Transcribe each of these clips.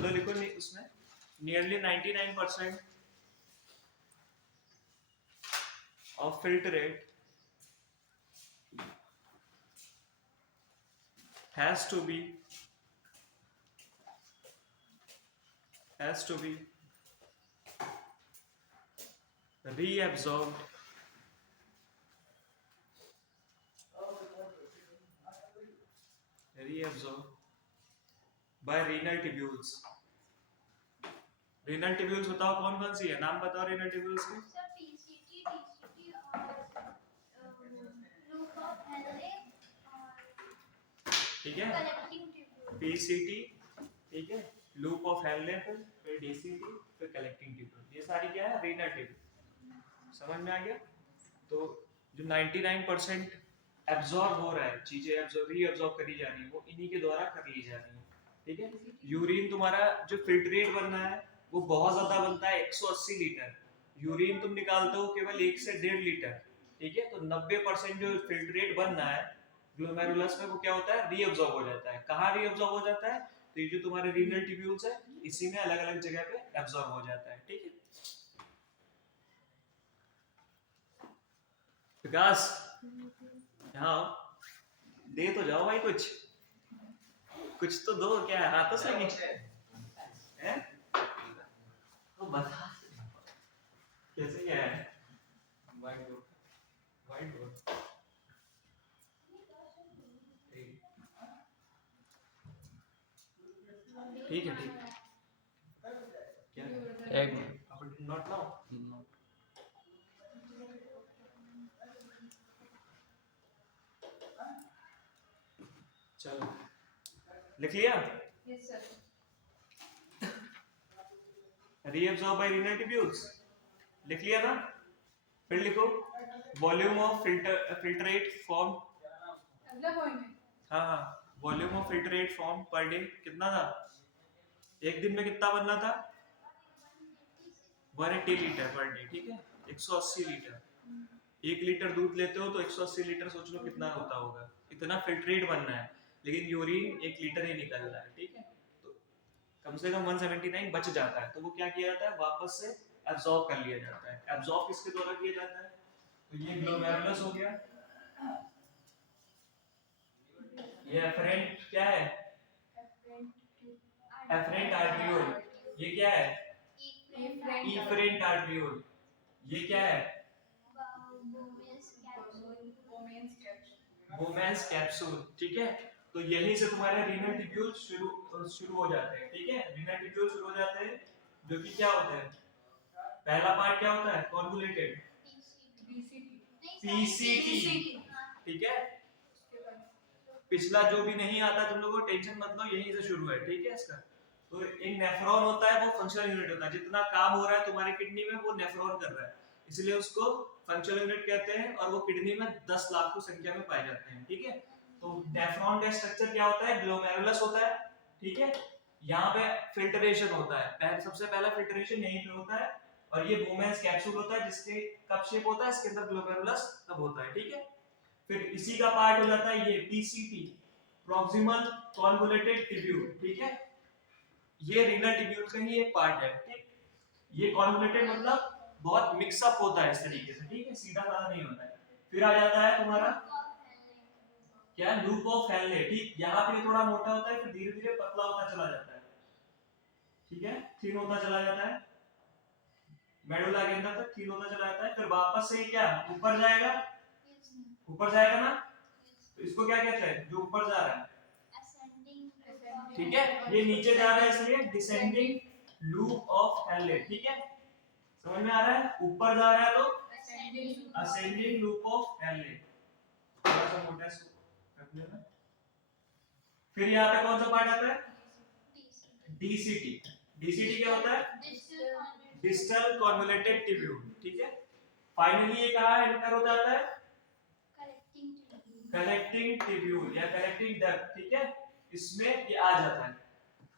चलो लिखो उसमें nearly 99% of filtrate has to be reabsorbed by renal tubules. renal tubules बताओ कौन कौन सी है, नाम बताओ renal tubules के। ठीक है, PCT, ठीक है, लूप ऑफ हेनले, फिर DCT, फिर कलेक्टिंग ट्यूब्यूल, ये सारी क्या है, रीनल ट्यूब्यूल। समझ में आ गया? तो जो 99% एब्जॉर्ब हो रहा है, चीजें रीअब्जॉर्ब करी जा रही है, वो इन्हीं के द्वारा कर ली जा रही है। ठीक है, यूरिन तुम्हारा जो फिल्ट्रेट बनना है वो बहुत ज्यादा बनता है, 180 लीटर। यूरिन तुम निकालते हो केवल 1 से 1.5 लीटर। ठीक है, तो 90% जो फिल्ट्रेट बनना है ग्लोमेरुलस में, वो क्या होता है, रीअब्जॉर्ब हो जाता है। कहाँ रीअब्जॉर्ब हो जाता है? तो ये जो तुम्हारे रीनल ट्यूब्यूल्स है, इसी में अलग अलग जगह पे एब्जॉर्ब हो जाता है। ठीक है विकास, यहाँ दे तो जाओ भाई, कुछ तो दो, क्या है हाथों से हैं? तो बता कैसे क्या है? व्हाइट बोर्ड ठीक है, ठीक है, क्या एक नॉट नाउ। चलो लिख लिया? Yes sir. Reabsorb bye renal tubules लिख लिया ना? फिर लिखो वॉल्यूम ऑफ फिल्ट्रेट फॉर्म। अगला पॉइंट है, हाँ, volume of filtrate form per day कितना था? एक दिन में कितना बनना था? 180 लीटर पर डे। ठीक है, 180 लीटर। 1 लीटर दूध लेते हो तो 180 लीटर, सोच लो कितना होता होगा। इतना फिल्ट्रेट बनना है, लेकिन यूरिन 1 लीटर ही निकल रहा है। ठीक है, तो कम से कम 179 बच जाता है, तो वो क्या किया जाता है, वापस से एब्जॉर्ब कर लिया जाता है। एब्जॉर्ब किसके द्वारा किया जाता है? तो ये ग्लोमेरुलस हो गया, ये एफरेंट क्या है, एफरेंट आर्ट्रियोल, ये क्या है, इफरेंट आर्ट्रियोल, ये क्या है, बोमेंस कैप्सूल। ठीक है, तो यहीं से तुम्हारे रीनल ट्यूब्यूल शुरू हो जाते हैं। ठीक है, रीनल ट्यूब्यूल शुरू हो जाते हैं, जो कि क्या होता है, पहला पार्ट क्या होता है, कॉन्वोल्यूटेड PCT। ठीक है, पिछला जो भी नहीं आता तुम लोगों को टेंशन मत लो, यहीं से शुरू है। ठीक है, इसका तो एक नेफ्रॉन होता है, वो फंक्शनल यूनिट होता है। जितना काम हो रहा है तुम्हारी किडनी में, वो नेफ्रॉन कर रहा है, इसलिए उसको फंक्शनल यूनिट कहते हैं, और वो किडनी में 10 लाख की संख्या में पाए जाते हैं। ठीक है, तो नेफ्रॉन का स्ट्रक्चर क्या होता है, ग्लोमेरुलस होता है। ठीक है, यहाँ पे फिल्ट्रेशन होता है, सबसे पहला फिल्ट्रेशन यहीं पे होता है, और ये बोमेंस कैप्सूल होता है, जिसके कप शेप होता है, इसके अंदर ग्लोमेरुलस तब होता है। ठीक है, फिर इसी का पार्ट हो जाता है ये PCT, प्रॉक्सिमल कॉन्वोल्यूटेड ट्यूब्यूल। ठीक है, ये रीनल ट्यूब्यूल का ही एक पार्ट है। ठीक, ये कॉन्वोल्यूटेड मतलब बहुत मिक्सअप होता है इस तरीके से। ठीक है, सीधा साधा नहीं होता है। फिर आ जाता है तुम्हारा क्या, लूप ऑफ हेनले। ठीक, यहाँ पे थोड़ा मोटा होता है, फिर धीरे धीरे पतला होता चला जाता है। ठीक है, थिन होता चला जाता है, मेडुला के अंदर तक थिन होता चला जाता है, फिर वापस से क्या ऊपर जाएगा, ऊपर जाएगा ना, तो इसको क्या कहते हैं, जो ऊपर जा रहा है। ठीक है, ये नीचे जा रहा है, इसलिए डिसेंडिंग लूप ऑफ हेनले। ठीक है, समझ में आ रहा है, ऊपर जा रहा है तो असेंडिंग लूप ऑफ हेनले। थोड़ा सा मोटा कर लेना। फिर यहाँ पे कौन सा पार्ट आता है, DCT। DCT क्या होता है, डिस्टल कॉन्वोल्यूटेड ट्यूब्यूल। ठीक है, फाइनली ये कहाँ एंटर हो जाता है, कलेक्टिंग ट्यूब्यूल या कलेक्टिंग डक्ट। ठीक है, इसमें ये आ जाता है।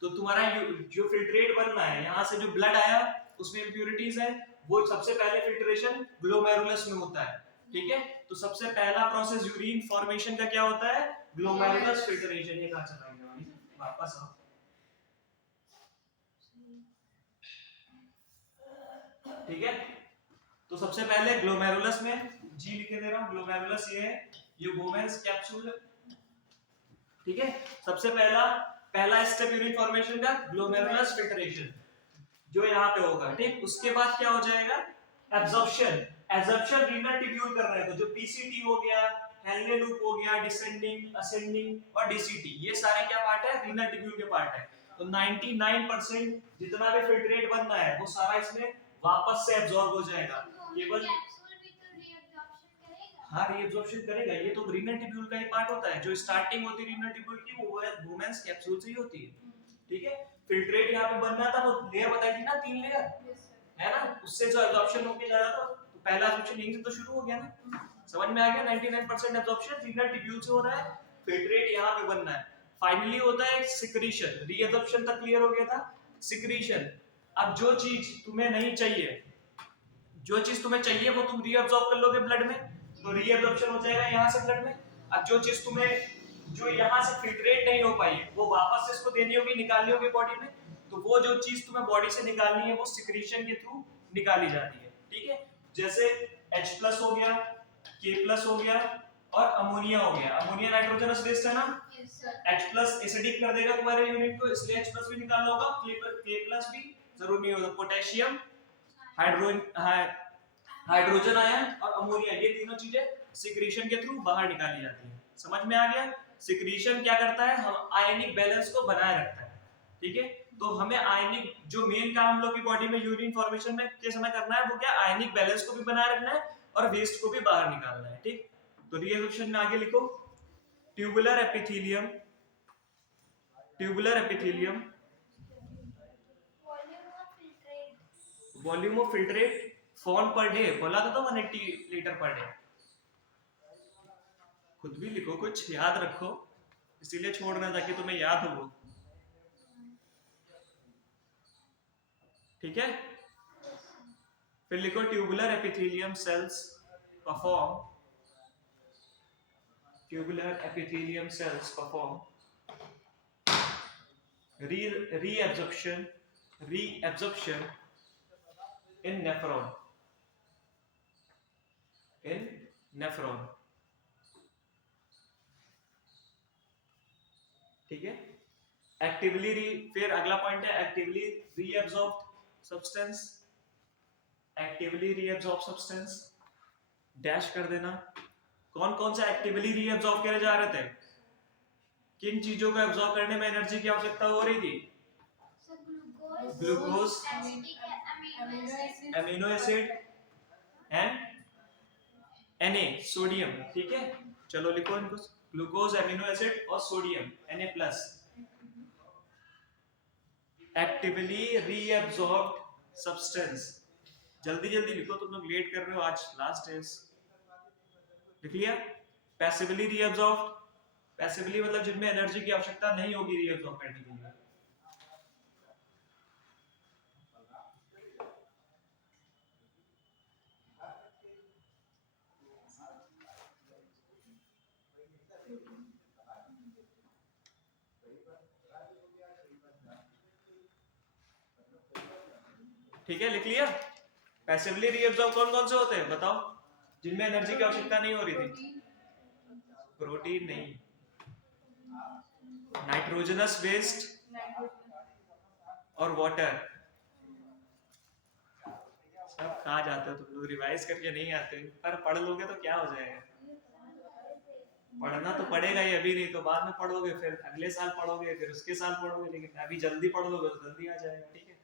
तो तुम्हारा जो फिल्ट्रेट बनना है, यहाँ से जो ब्लड आया उसमें इंप्यूरिटीज है, वो सबसे पहले फिल्ट्रेशन ग्लोमेरुलस में होता है। ठीक है, तो सबसे पहला प्रोसेस यूरिन फॉर्मेशन का क्या होता है, ग्लोमेरुलस फिल्ट्रेशन। ये कहाँ चला गया, वापस आओ। ठीक है। तो सबसे पहले ग्लोमेरुलस में जी लिखे दे रहा हूं, ग्लोमेरुलस ये है, ये बोवेंस कैप्सूल है, ठीक है। सबसे पहला स्टेप यूनिट फॉर्मेशन का ग्लोमेरुलस फिल्ट्रेशन जो यहाँ पे होगा, ठीक। उसके बाद क्या हो जाएगा, एब्जॉर्प्शन। एब्जॉर्प्शन रीनल ट्यूब्यूल कर रहे हैं, तो जो पीसीटी हो गया, हेनले लूप हो गया, डिसेंडिंग, असेंडिंग और डीसीटी, ये सारे क्या पार्ट है, रीनल ट्यूब्यूल के पार्ट है। तो 99% जितना भी फिल्ट्रेट बनना है वो सारा इसमें वापस से एब्जॉर्ब हो जाएगा। केवल हाँ रीअब्जॉर्प्शन करेगा, ये तो रीनल ट्यूब्यूल का ही पार्ट होता है। जो स्टार्टिंग होती है रीनल ट्यूब्यूल की वो वुमेन्स कैप्सूल से ही होती है, ठीक है। फिल्ट्रेट यहाँ पे बनना था, वो लेयर बताई थी ना, 3 लेयर है ना, उससे जो एब्जॉर्प्शन होके जा रहा था, तो पहला एब्जॉर्प्शन यहीं से तो शुरू हो गया ना, समझ में आ गया। 99% एब्जॉर्प्शन रीनल ट्यूब्यूल से हो रहा है, फिल्ट्रेट यहाँ पे बनना है। फाइनली होता है सिक्रीशन, रीअब्जॉर्प्शन तक क्लियर हो गया था, सिक्रीशन। अब जो चीज तुम्हें नहीं चाहिए, जो चीज तुम्हें चाहिए वो तुम रीअब्सॉर्ब कर लोगे ब्लड में, तो रीअब्सॉर्प्शन हो जाएगा यहाँ से ब्लड में। अब जो चीज तुम्हें जो यहाँ से फिल्ट्रेट नहीं हो पाई है वो वापस से इसको देनी होगी, निकालनी होगी बॉडी में, तो वो जो चीज तुम्हें बॉडी से निकालनी है वो सिक्रीशन के थ्रू निकाली जाती है, ठीक है। जैसे H+ हो गया, K+ हो गया और अमोनिया हो गया। अमोनिया नाइट्रोजनस बेस्ड है ना, H+ एसिडिक कर देगा तुम्हारे यूनिट को, इसलिए H+ भी निकालना होगा, K+ भी जरूर नहीं होगा। पोटेशियम, हाइड्रोजन आयन और अमोनिया, ये तीनों चीजें सिक्रीशन के थ्रू बाहर निकाली जाती हैं। समझ में आ गया। सिक्रीशन क्या करता है, हम आयनिक बैलेंस को बनाए रखता है, ठीक है। तो हमें आयनिक जो मेन काम हम लोग की बॉडी में यूरिन फॉर्मेशन में के समय करना है वो क्या, आयनिक बैलेंस को भी बनाए रखना है और वेस्ट को भी बाहर निकालना है, ठीक। तो रिएक्शन में आगे लिखो, tubular epithelium, tubular epithelium, volume of filtrate form per day, बोला था तो 180 लीटर पर डे। खुद भी लिखो, कुछ याद रखो, इसीलिए छोड़ रहा था ताकि तुम्हें याद हो, ठीक है। फिर लिखो tubular epithelium cells perform, tubular epithelium cells perform reabsorption in nephron, in nephron, ठीक है। एक्टिवली फिर अगला पॉइंट है actively reabsorbed substance, actively reabsorb substance dash कर देना। कौन कौन सा एक्टिवली रीअब्सॉर्ब करे जा रहे थे, किन चीजों को एब्सॉर्ब करने में एनर्जी की आवश्यकता हो रही थी, glucose, amino acid and Na, sodium, ठीक है। चलो लिखो इनको, ग्लूकोज, अमीनो एसिड और sodium Na+, actively reabsorbed substance. जल्दी जल्दी लिखो, तुम लोग लेट कर रहे हो, आज लास्ट है। लिख लिया। पैसिवली रीअब्सॉर्ब्ड, पैसिवली मतलब जिनमें एनर्जी की आवश्यकता नहीं होगी रीअब्सॉर्ब करने के लिए। ठीक है, लिख लिया। पैसिवली रीअब्सॉर्ब कौन कौन से होते हैं बताओ, जिनमें एनर्जी की आवश्यकता नहीं हो रही थी। प्रोटीन नहीं, नाइट्रोजनस वेस्ट और वाटर। सब खा जाते हो तुम लोग, रिवाइज करके नहीं आते, पर पढ़ लोगे तो क्या हो जाएगा। पढ़ना तो पड़ेगा ही, अभी नहीं तो बाद में पढ़ोगे, फिर अगले साल पढ़ोगे, फिर उसके साल पढ़ोगे, लेकिन अभी जल्दी पढ़ लोगे तो जल्दी आ जाएगा, ठीक है।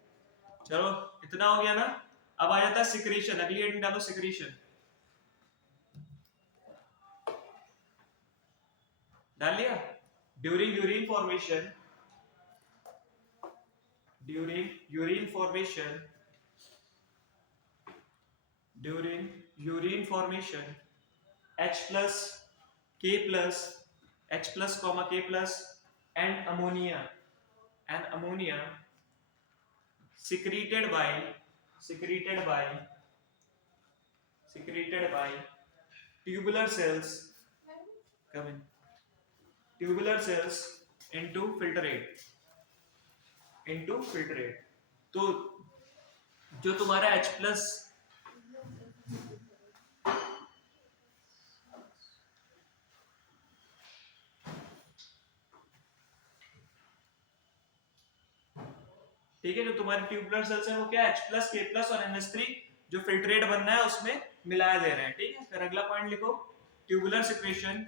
चलो इतना हो गया ना। अब आ जाता है सिक्रीशन, अगली हेडिंग डालो सिक्रीशन, डाल लिया। During urine formation, during urine formation, during urine formation H+, K+, H+, K+ and ammonia secreted by tubular cells, come in, tubular cells into filtrate, तो जो तुम्हारा H प्लस ठीक है, जो तुम्हारे ट्यूबुलर सेल्स है वो क्या H प्लस K प्लस और NH3 जो फिल्ट्रेट बनना है उसमें मिलाया दे रहे हैं। ठीक है, फिर अगला पॉइंट लिखो ट्यूबुलर सिक्रीशन।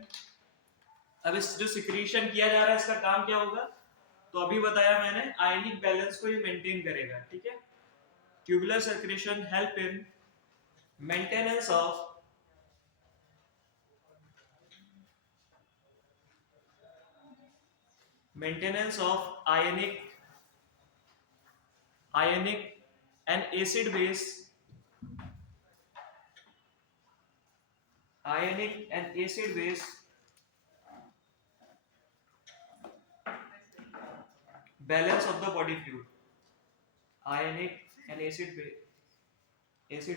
अब इस जो सिक्रीशन किया जा रहा है इसका काम क्या होगा, तो अभी बताया मैंने, आयनिक बैलेंस को ये मेंटेन करेगा। ठीक है, tubular secretion help in maintenance of ionic and acid base balance of the body fluid. Ionic and acid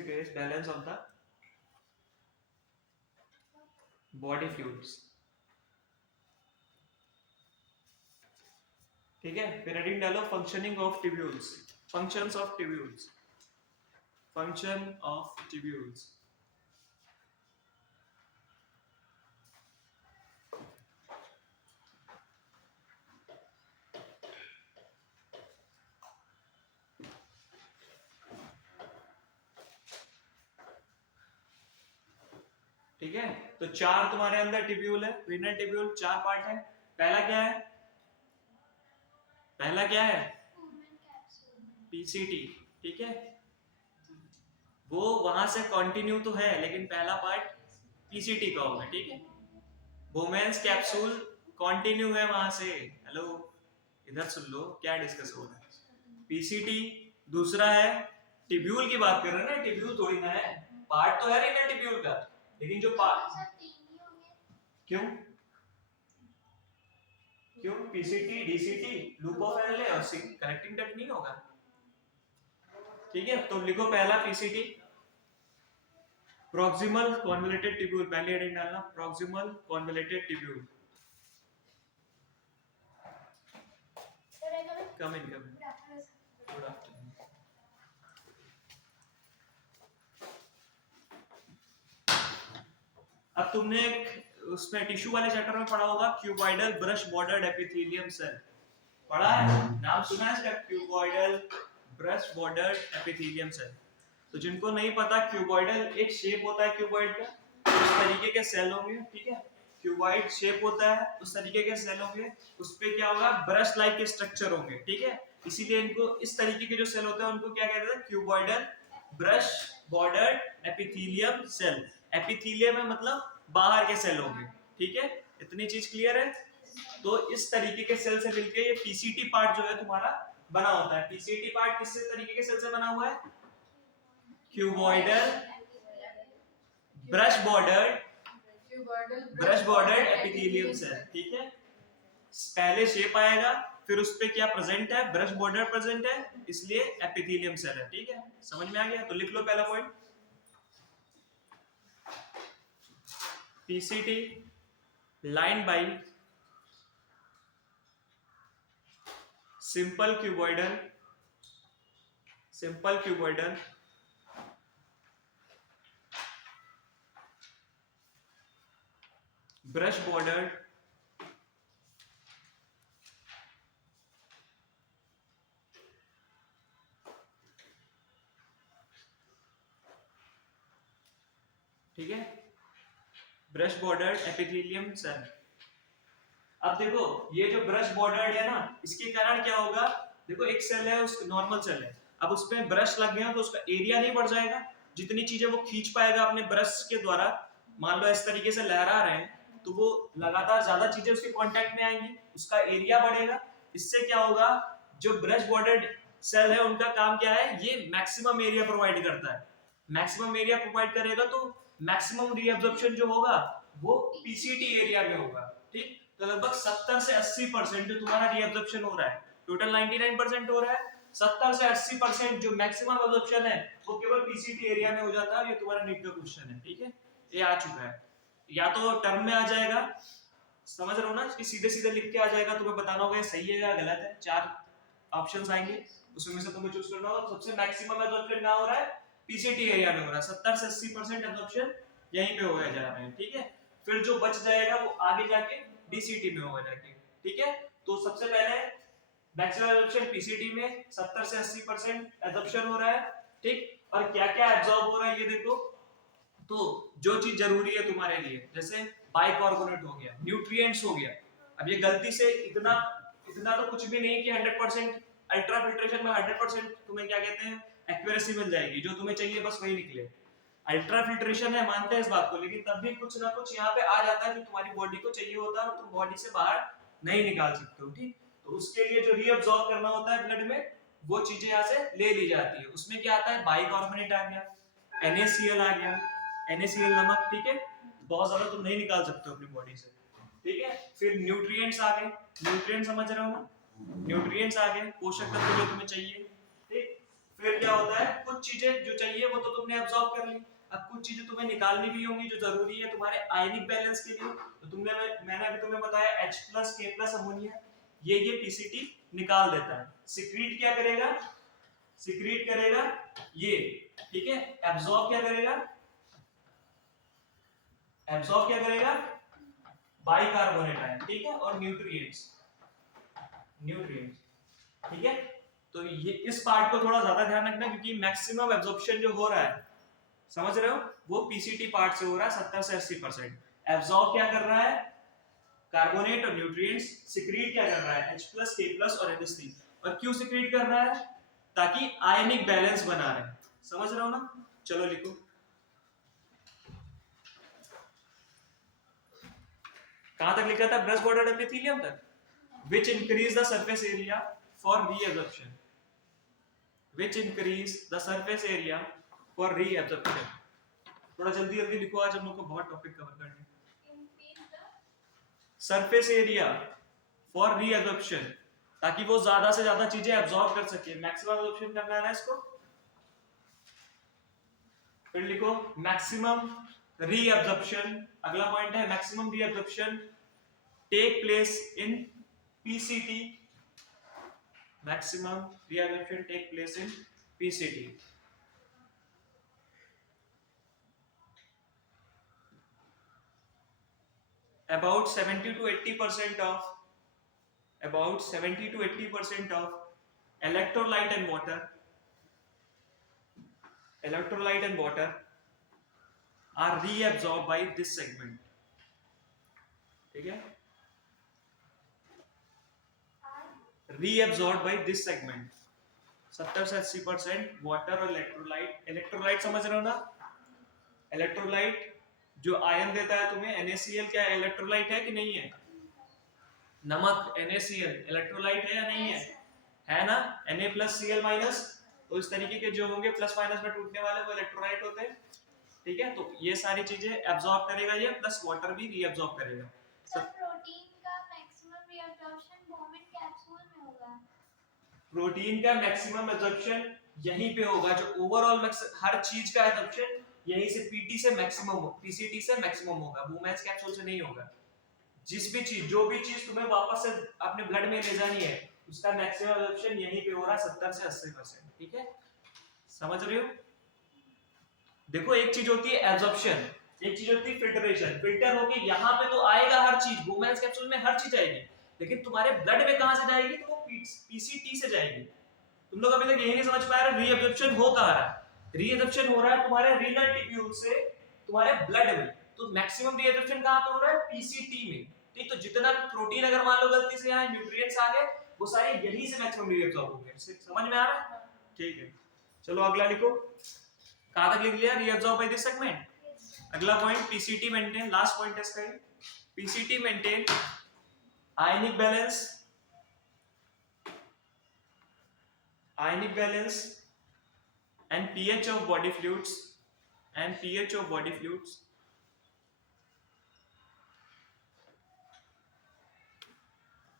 base balance of the body fluids. ठीक है, फिर हेडिंग डालो functioning of tubules, functions of tubules, function of tubules. ठीक है, तो चार तुम्हारे अंदर ट्यूब्यूल है, रीनल ट्यूब्यूल, चार पार्ट है। पहला क्या है, पहला क्या है पीसीटी। ठीक है, वो वहां से कंटिन्यू तो है लेकिन पहला पार्ट पीसीटी का होगा। ठीक है, बोमेंस कैप्सूल कंटिन्यू है वहां से। हेलो, इधर सुन लो क्या डिस्कस हो रहा है। पीसीटी दूसरा है, ट्यूब्यूल की बात कर रहे हैं ना, ट्यूब्यूल थोड़ी ना है, पार्ट तो है रीनल ट्यूब्यूल का, लेकिन जो पार्ट क्यों क्यों PCT DCT loop of Henle और कनेक्टिंग डक्ट नहीं होगा। ठीक है, तो लिखो पहला पीसीटी प्रॉक्सिमल कॉन्वोल्यूटेड ट्यूब्यूल, पहले हेडिंग डालना proximal convoluted tubule. Come in good afternoon. अब तुमने एक उसमें टिश्यू वाले चैप्टर में पढ़ा होगा cuboidal brush bordered epithelium cell, पढ़ा है, नाम सुना है इसका, cuboidal brush bordered epithelium cell. तो जिनको नहीं पता, क्यूबॉइडल एक शेप होता है क्यूबॉइड का, उस तरीके के सेल होंगे। ठीक है, क्यूबॉइड शेप होता है, उस तरीके के सेल होंगे, उस पे क्या होगा ब्रश लाइक के स्ट्रक्चर होंगे। ठीक है, इसीलिए इनको इस तरीके के जो सेल होते हैं उनको क्या कहते हैं, cuboidal brush bordered epithelium cell. Epithelium है मतलब बाहर के सेल होंगे। ठीक है, इतनी चीज क्लियर है। तो इस तरीके के सेल से मिलके ये पीसीटी पार्ट जो है तुम्हारा बना होता है। पीसीटी पार्ट किस तरीके के सेल से बना हुआ है, cuboidal brush bordered epithelium cell. ठीक है, पहले शेप आएगा, फिर उस पे क्या प्रेजेंट है, ब्रश बॉर्डर प्रेजेंट है, इसलिए एपिथेलियम सेल है। ठीक है, समझ में आ गया, तो लिख लो पहला point, PCT line by simple cuboidal brush bordered ठीक है, ब्रश बॉर्डर्ड एपिथेलियम सेल। अब देखो ये जो ब्रश बॉर्डर्ड है ना, इसके कारण क्या होगा, देखो एक सेल है, उस नॉर्मल सेल है, अब उस पे ब्रश लग गया तो उसका एरिया नहीं बढ़ जाएगा, जितनी चीजें वो खींच पाएगा अपने ब्रश के द्वारा, मान लो इस तरीके से लहरा रहे हैं तो वो लगातार ज्यादा चीजें उसके कांटेक्ट में आएंगी, उसका एरिया बढ़ेगा। इससे क्या होगा, जो ब्रश बॉर्डर्ड सेल है उनका काम क्या है, ये मैक्सिमम एरिया प्रोवाइड करता है। मैक्सिमम एरिया प्रोवाइड करेगा तो मैक्सिमम रीअब्जॉर्प्शन जो होगा वो पीसीटी एरिया में होगा। ठीक, तो लगभग 70 से 80% जो तुम्हारा रीअब्जॉर्प्शन हो रहा है, टोटल 99% हो रहा है, 70 से 80% जो मैक्सिमम अब्जॉर्प्शन है वो केवल पीसीटी एरिया में हो जाता है। ये तुम्हारा नीट का क्वेश्चन है। ठीक है, ये आ चुका है, या तो टर्म में आ जाएगा, समझ रहे हो ना, कि सीधे सीधे लिख के आ जाएगा, तुम्हें बताना होगा ये सही है या गलत है। चार ऑप्शंस आएंगे, उसमें से तुम्हें चूज करना होगा। सबसे मैक्सिमम एब्जॉर्प्शन कहां हो रहा है? पीसीटी एरिया में हो रहा है। 70 से 80% एब्जॉर्प्शन यहीं पे होगा जा रहा है, ठीक है। फिर जो बच जाएगा वो आगे जाके डीसीटी में होगा जाके, ठीक है। तो सबसे पहले मैक्सिमम एब्जॉर्प्शन पीसीटी में 70 से 80% एब्जॉर्प्शन हो रहा है, ठीक। और क्या क्या एब्जॉर्ब हो रहा है ये देखो। तो जो चीज जरूरी है तुम्हारे लिए, जैसे बाइकार्बोनेट हो गया, न्यूट्रिएंट्स हो गया। अब ये गलती से इतना इतना तो कुछ भी नहीं कि 100% अल्ट्रा फिल्ट्रेशन में 100% तुम्हें क्या कहते हैं एक्यूरेसी मिल जाएगी, जो तुम्हें चाहिए बस वही निकले। अल्ट्रा फिल्ट्रेशन है, मानते हैं इस बात को, लेकिन तब भी कुछ ना कुछ यहाँ पे आ जाता है जो तुम्हारी बॉडी को चाहिए होता है और तुम बॉडी से बाहर नहीं निकाल सकते हो, ठीक। तो उसके लिए जो रीअब्सॉर्ब करना होता है ब्लड में, वो चीजें यहाँ से ले ली जाती है। उसमें क्या आता है? बाइकार्बोनेट आ गया, NaCl आ गया, NaCl नमक, ठीक है। बहुत ज्यादा तुम नहीं निकाल सकते हो अपनी बॉडी से, ठीक है। फिर न्यूट्रिएंट्स आ गए, न्यूट्रिएंट समझ रहे हो ना, न्यूट्रिएंट्स आ गए, पोषक तत्व जो तुम्हें चाहिए, ठीक। फिर क्या होता है, कुछ चीजें जो चाहिए वो तो तुमने अब्सॉर्ब कर ली, अब कुछ चीजें तुम्हें निकालनी भी होंगी जो जरूरी है तुम्हारे आयनिक बैलेंस के लिए। तो मैंने अभी तुम्हें बताया H+ K+ अमोनिया, ये पीसीटी निकाल देता है। सिक्रीट क्या करेगा? सिक्रीट करेगा ये, ठीक है। एब्सॉर्ब क्या करेगा? एब्सॉर्ब क्या करेगा? बाइकार्बोनेट आयन, ठीक है। और न्यूट्रिएंट्स, ठीक है। तो ये इस पार्ट को थोड़ा ज्यादा ध्यान रखना, क्योंकि मैक्सिमम एब्जॉर्प्शन जो हो रहा है, समझ रहे हो, वो पीसीटी पार्ट से हो रहा है 70 से 80%। एब्सॉर्ब क्या कर रहा है? कार्बोनेट और न्यूट्रिएंट्स। सिक्रीट क्या कर रहा है? H+ K+ और NH3। और क्यों सिक्रीट कर रहा है? ताकि आयनिक बैलेंस बना रहे। समझ रहे हो ना? चलो लिखो, कहां तक लिखा था? ब्रश बॉर्डर एपिथेलियम तक। Which increase the surface area for reabsorption, which increase the surface area for reabsorption। थोड़ा जल्दी जल्दी लिखो, आज हम लोग को बहुत टॉपिक कवर करने हैं। सरफेस एरिया फॉर रीअब्जॉर्प्शन, ताकि वो ज्यादा से ज्यादा चीजें एब्जॉर्ब कर सके। मैक्सिमम एब्जॉर्प्शन करना है ना इसको। फिर लिखो मैक्सिमम रीअब्जॉर्प्शन, अगला पॉइंट है maximum reabsorption take place in PCT. maximum reabsorption take place in PCT। About 70 to 80% of electrolyte and water are reabsorbed by this segment, ठीक है। reabsorbed by this segment 70 से 80% वाटर और electrolyte समझ रहे हो ना? इलेक्ट्रोलाइट जो आयन देता है तुम्हें, NaCl क्या इलेक्ट्रोलाइट है कि नहीं है? नमक NaCl इलेक्ट्रोलाइट है या नहीं है? है ना, Na+Cl-। तो इस तरीके के जो होंगे प्लस माइनस में टूटने वाले वो इलेक्ट्रोलाइट होते हैं, ठीक है। तो ये सारी चीजें एब्जॉर्ब करेगा ये, प्लस वाटर भी रीअब्जॉर्ब करेगा। प्रोटीन का मैक्सिमम रीअब्जॉर्प्शन बोमेन कैप्सूल में होगा। प्रोटीन का मैक्सिमम एब्जॉर्प्शन यहीं पे होगा, जो ओवरऑल हर चीज का एब्जॉर्प्शन यहीं से पीटी से मैक्सिमम हो, पीसीटी से मैक्सिमम होगा, वुमेन्स कैप्सूल से नहीं होगा। जिस भी चीज, जो भी चीज तुम्हें वापस से अपने ब्लड में ले जानी है, उसका मैक्सिमम एब्जॉर्प्शन यहीं पे हो रहा है 70 से 80%, ठीक है। समझ रहे हो? देखो एक चीज होती है एब्जॉर्प्शन, एक चीज होती है फिल्ट्रेशन। फिल्टर होके यहाँ पे तो आएगा हर चीज, वुमेन्स कैप्सूल में हर चीज आएगी, लेकिन तुम्हारे ब्लड में कहां से जाएगी? तो वो पीसीटी से जाएगी। तुम लोग अभी तक यही नहीं समझ पा रहे रीअब्जॉर्प्शन हो कहां रहा है। रीअब्जॉर्प्शन हो रहा है तुम्हारे रीनल ट्यूब्यूल से तुम्हारे ब्लड में। तो मैक्सिमम रीअब्जॉर्प्शन कहां पे हो रहा है? पीसीटी में, ठीक। तो जितना प्रोटीन अगर मान लो गलती से यहाँ न्यूट्रिएंट्स आ गए, वो सारे यहीं से मैक्सिमम रीअब्सॉर्ब हो गए। समझ में आ रहा है? ठीक है, चलो अगला लिखो। कहां तक लिख लिया? Reabsorb by this segment. अगला point PCT maintain, last point है इसका ये। PCT maintain ionic balance and pH of body fluids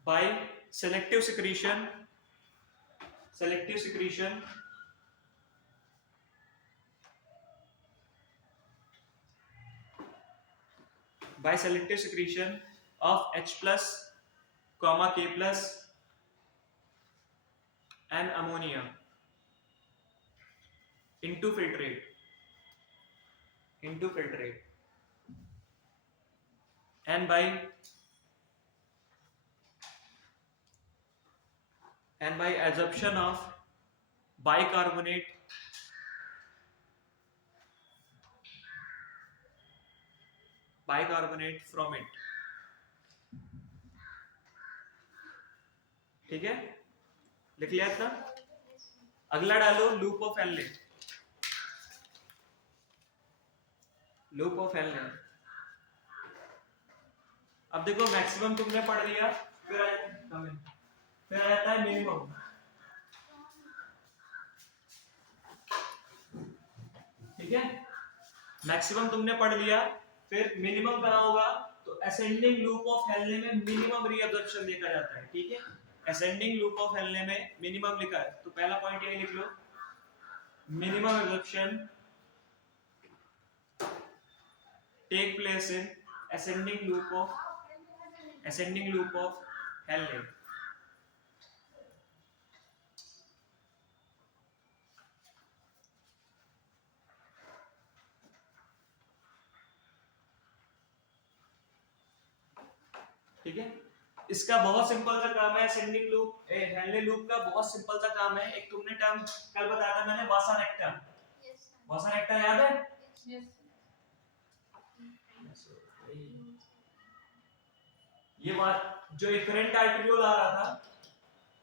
by selective secretion of H+, K+, and ammonia into filtrate and by adsorption of bicarbonate from it. ठीक है, लिख लिया था। अगला डालो लूप ऑफ एल्ले। अब देखो मैक्सिमम तुमने पढ़ लिया, फिर आ जाता है मिनिमम। ठीक है, मैक्सिमम तुमने पढ़ लिया, फिर मिनिमम कहाँ होगा, तो असेंडिंग लूप ऑफ हेल्ले में मिनिमम रीअब्जॉर्प्शन देखा जाता है। ठीक है, असेंडिंग लूप ऑफ हेल्ले में मिनिमम लिखा है, तो पहला पॉइंट ये लिख लो, minimum absorption take place in ascending loop of Henle. ठीक है, इसका बहुत सिंपल सा काम है, असेंडिंग लूप हेल्ले लूप का बहुत सिंपल सा काम है। एक तुमने टर्म कल बताया था मैंने, वासा रेक्टा। वासा रेक्टा याद है? ये बात जो एक करंट आर्टेरियोल आ रहा था,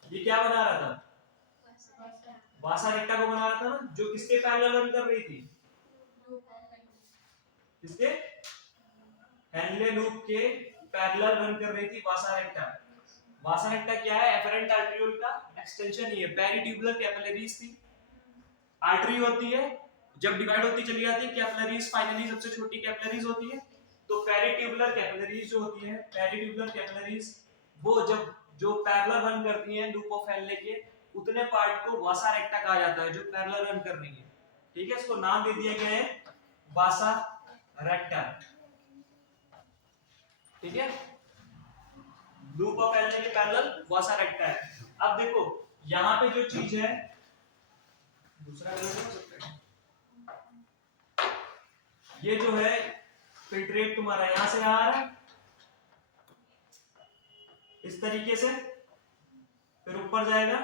ये क्या बना रहा था? वासा रेक्टा को बना रहा था ना, जो किसके पैरेलल रन कर रही थी? किसके? हेल्ले लूप के पैरेलल रन कर रही थी वासा रेक्टा। वासा रेक्टा क्या है? एफरेंट आर्टेरियोल का एक्सटेंशन ही है। पेरिट्यूबुलर कैपिलरीज थी, आर्टरी होती है, जब डिवाइड होती चली जाती है, कैपिलरीज फाइनली सबसे छोटी कैपिलरीज होती है। तो पेरिट्यूबुलर कैपिलरीज जो होती है, पेरिट्यूबुलर कैपिलरीज वो जब जो पैरेलल रन करती हैं लूप ऑफ हेल्ले के, उतने पार्ट को वासा रेक्टा कहा जाता है जो पैरेलल रन कर रही है। ठीक है, इसको नाम दे दिया गया है वासा रेक्टा। ठीक है, लूप ऑफ हेल्ले के पैरेलल वासा रेक्टा है। अब देखो यहां पे जो चीज है, दूसरा कलर हो सकता है, ये जो है फिल्ट्रेट तुम्हारा यहां से आ रहा है इस तरीके से, फिर ऊपर जाएगा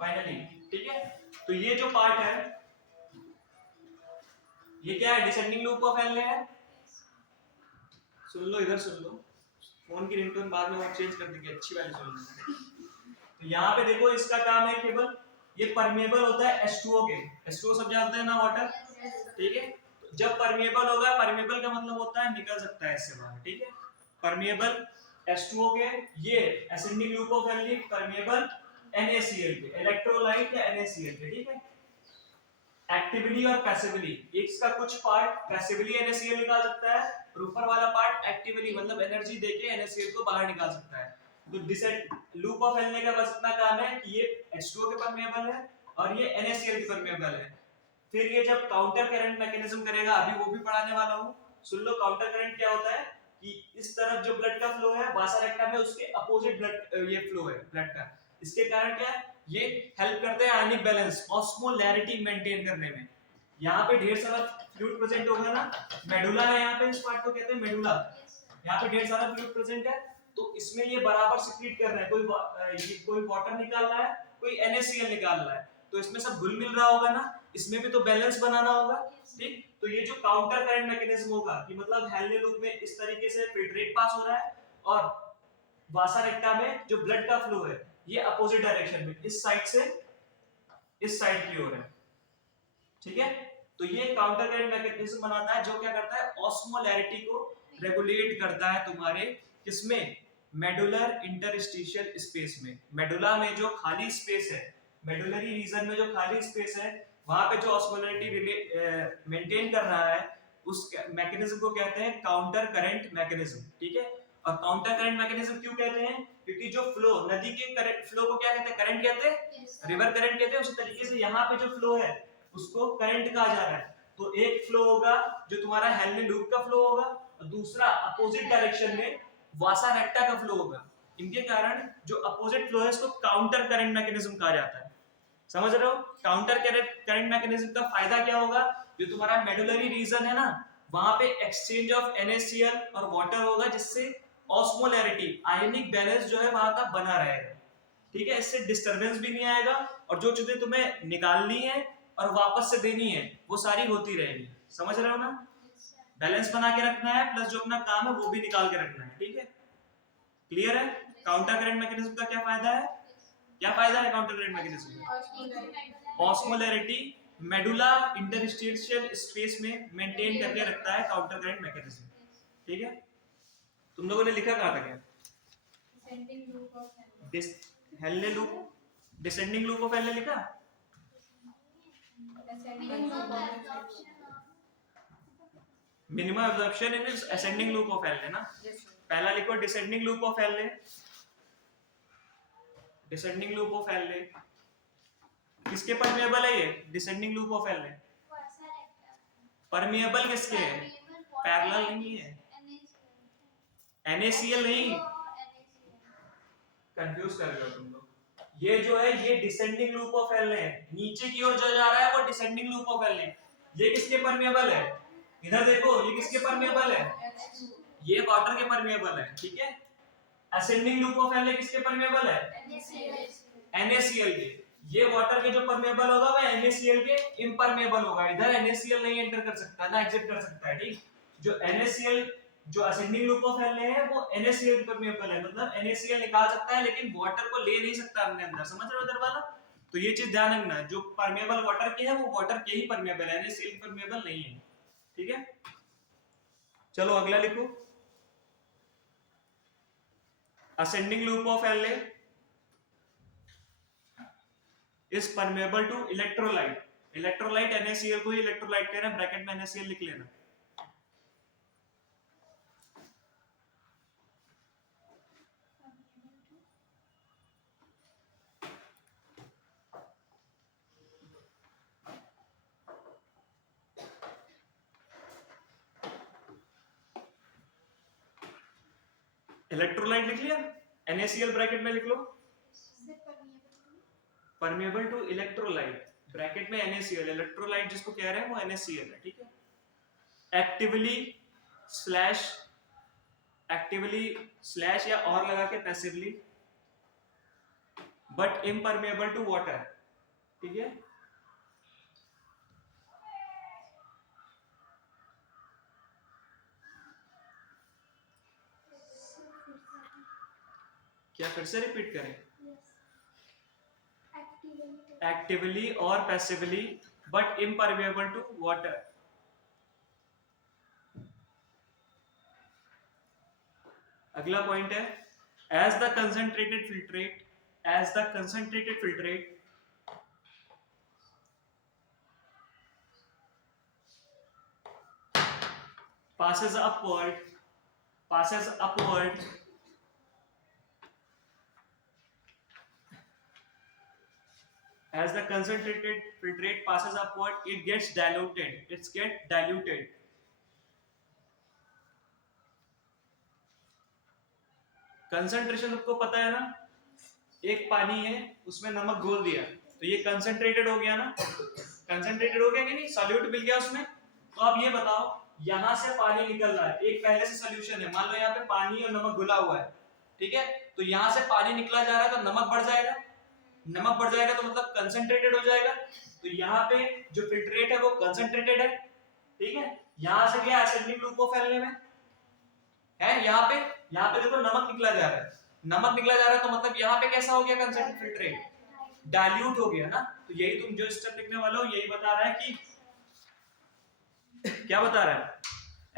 फाइनली। ठीक है, तो ये जो पार्ट है ये क्या है? डिसेंडिंग लूप ऑफ हेल्ले है। सुन लो, इधर सुन लो, फोन की रिंगटोन बाद में वो चेंज कर देंगे, अच्छी वाली सुन लो। तो यहाँ पे देखो इसका काम है केवल, ये परमेबल होता है H2O के। H2O सब जानते हैं ना, वाटर। ठीक है, तो जब परमेबल होगा, परमेबल का मतलब होता है निकल सकता है इससे बाहर। ठीक है, परमेबल H2O के, ये ascending loop of Henle permeable NaCl के, इलेक्ट्रोलाइट या NaCl के। ठीक है, एक्टिवली और पैसिवली, इसका कुछ पार्ट पैसिवली NaCl निकाल सकता है, और ऊपर वाला पार्ट एक्टिवली मतलब एनर्जी देके NaCl को बाहर निकाल सकता है। तो डिसेंड लूप ऑफ हेल्ले का बस इतना काम है कि ये H2O के परमेबल है और ये NaCl के परमेबल है। फिर ये जब काउंटर करंट मैकेनिज्म करेगा, अभी वो भी पढ़ाने वाला हूँ, सुन लो। काउंटर करंट क्या होता है कि इस तरफ जो ब्लड का फ्लो है वासा रेक्टा में, उसके अपोजिट ब्लड ये फ्लो है ब्लड का। इसके कारण क्या है, ये हेल्प करते हैं आयनिक बैलेंस, ऑस्मोलैरिटी मेंटेन करने में। यहाँ पे ढेर सारा फ्लूइड प्रेजेंट होगा ना, मेडुला है यहाँ पे, इस पार्ट को कहते हैं मेडुला। यहाँ पे ढेर सारा फ्लूइड प्रेजेंट है, तो इसमें ये बराबर सिक्रीट कर रहे हैं, कोई वाटर निकाल रहा है, कोई NaCl निकाल रहा है, तो इसमें सब घुल मिल रहा होगा ना, इसमें भी तो बैलेंस बनाना होगा। ठीक, तो ये जो काउंटर करंट मैकेनिज्म होगा कि मतलब हेल्ले लूप में इस तरीके से फिल्ट्रेट पास हो रहा है, और वासा रेक्टा में जो ब्लड का फ्लो है ये अपोजिट डायरेक्शन में, इस साइड से इस साइड की ओर है। ठीक है, तो ये काउंटर करंट मैकेनिज्म बनाता है, जो क्या करता है, ऑस्मोलैरिटी को रेगुलेट करता है तुम्हारे किसमें, मेडुलर इंटरस्टिशियल स्पेस में। मेडुला में जो खाली स्पेस है, मेडुलरी रीजन में जो खाली स्पेस है, वहां पे जो ऑस्मोलैरिटी मेंटेन कर रहा है, उस मैकेनिज्म को कहते हैं काउंटर करंट मैकेनिज्म। ठीक है, और काउंटर करंट मैकेनिज्म क्यों कहते हैं, क्योंकि जो फ्लो, नदी के करंट फ्लो को क्या कहते हैं, करंट कहते हैं, रिवर करंट कहते हैं। उसी तरीके से यहाँ पे जो फ्लो है उसको करंट कहा जा रहा है। तो एक फ्लो होगा जो तुम्हारा हेल्ले लूप का फ्लो होगा, और दूसरा अपोजिट डायरेक्शन में वासा रेक्टा का फ्लो होगा। इनके कारण जो अपोजिट फ्लो है इसको काउंटर करंट मैकेनिज्म कहा जाता है। समझ रहे हो? काउंटर करंट मैकेनिज्म का फायदा क्या होगा? जो तुम्हारा मेडुलरी रीजन है ना, वहां पे एक्सचेंज ऑफ NaCl और वाटर होगा, जिससे ऑस्मोलैरिटी आयनिक बैलेंस जो है वहां का बना रहेगा। ठीक है, इससे डिस्टरबेंस भी नहीं आएगा और जो चीजें तुम्हें निकालनी है और वापस से देनी है वो सारी होती रहेगी। समझ रहे हो ना? बैलेंस बना के रखना है प्लस जो अपना काम है वो भी निकाल के रखना है। ठीक है, क्लियर है? काउंटर करंट मैकेनिज्म का क्या फायदा है? क्या फायदा है counter current mechanism? Osmolarity medulla interstitial space में मेंटेन करके रखता है काउंटर करंट मैकेनिज्म। ठीक है, तुम लोगों ने लिखा कहां तक है? Henle loop, descending loop of Henle लिखा? Minimum absorption in ascending loop of Henle ना। पहला लिखो descending loop of Henle. Descending loop of Henle किसके परमिएबल है? ये descending loop of Henle permeable किसके है? पैरेलल नहीं है, NaCl नहीं, कंफ्यूज कर रहे हो तुम लोग। ये जो है ये डिसेंडिंग लूप ऑफ हेनले है, नीचे की ओर जो जा रहा है वो डिसेंडिंग लूप ऑफ हेनले। ये किसके परमिएबल है? इधर देखो, ये किसके परमिएबल है? ये वाटर के परमिएबल है। ठीक है, असेंडिंग लूप ऑफ हेनले किसके परमिएबल है? NaCl के। ये वाटर के जो परमेबल होगा वो NaCl के इम्परमेबल होगा। इधर NaCl नहीं एंटर कर सकता ना एग्जिट कर सकता है। ठीक, जो NaCl जो असेंडिंग लूप ऑफ हेनले है वो NaCl परमेबल है, मतलब NaCl निकाल सकता है लेकिन वाटर को ले नहीं सकता अपने अंदर। समझ रहे हो इधर वाला? तो ये चीज ध्यान रखना, जो परमेबल वाटर के है वो वाटर के ही परमेबल है, NaCl परमेबल नहीं है। ठीक है, चलो अगला लिखो। Ascending loop of Henley is permeable to electrolyte। Electrolyte NaCl को ही इलेक्ट्रोलाइट कह रहे हैं, ब्रैकेट में NaCl लिख लेना। इलेक्ट्रोलाइट लिख लिया, NaCl ब्रैकेट में लिख लो। परमेबल टू इलेक्ट्रोलाइट ब्रैकेट में NaCl, इलेक्ट्रोलाइट जिसको कह रहे हैं वो NaCl है। ठीक है, एक्टिवली स्लैश या और लगा के passively, but impermeable to water. ठीक है, क्या फिर से रिपीट करें? एक्टिवली और passively but impermeable to water. अगला पॉइंट है, as the concentrated filtrate passes upward as the concentrated filtrate passes upward, it gets diluted। Concentration सबको पता है ना, एक पानी है उसमें नमक घोल दिया तो ये कंसंट्रेटेड हो गया ना, कंसंट्रेटेड हो गया कि नहीं, सॉल्यूट मिल गया उसमें। तो आप ये बताओ, यहां से पानी निकल रहा है, एक पहले से सॉल्यूशन है, मान लो यहाँ पे पानी और नमक घुला हुआ है। ठीक है, तो यहां से पानी निकला जा रहा है तो नमक बढ़ जाएगा, नमक बढ़ जाएगा तो मतलब कंसंट्रेटेड हो जाएगा। तो यहाँ पे जो फिल्ट्रेट है वो कंसंट्रेटेड है। ठीक है, यहां से क्या असेंडिंग लूप ऑफ हेनले में है, यहाँ पे देखो नमक निकला जा रहा है, नमक निकला जा रहा है तो मतलब यहाँ पे कैसा हो गया कंसंट्रेटेड फिल्ट्रेट, डाइल्यूट हो गया ना। तो यही तुम जो स्टेप लिखने वाले हो यही बता रहा है कि क्या बता रहा है,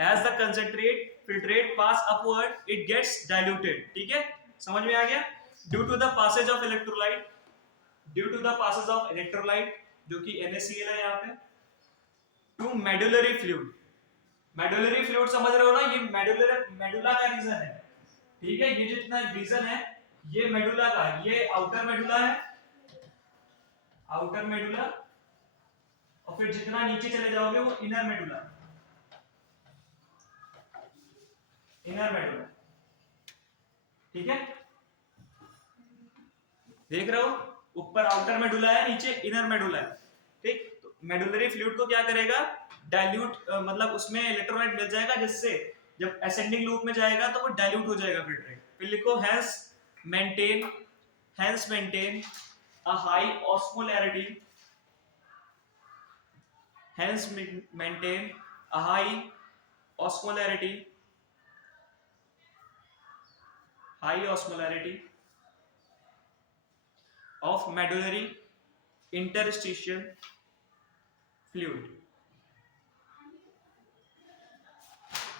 as the concentrate filtrate pass upward it gets diluted. ठीक है, समझ में आ गया? Due to the passage of electrolyte जो कि NaCl है यहाँ पे, to medullary fluid. Medullary fluid समझ रहे हो ना, ये मेडुला का रीजन है। ठीक है, ये जितना रीजन है ये मेडुला का, ये आउटर मेडुला है, आउटर मेडुला, और फिर जितना नीचे चले जाओगे वो इनर मेडुला। ठीक है, देख रहे हो, ऊपर आउटर मेडुला है, नीचे इनर मेडुला है, ठीक। तो मेडुलरी फ्लूइड को क्या करेगा, डाइल्यूट, मतलब उसमें इलेक्ट्रोलाइट मिल जाएगा, जिससे जब असेंडिंग लूप में जाएगा तो वो डाइल्यूट हो जाएगा फिल्ट्रेट। फिर लिखो hence maintain a high osmolarity, hence maintain a high osmolarity, of medullary interstitial fluid।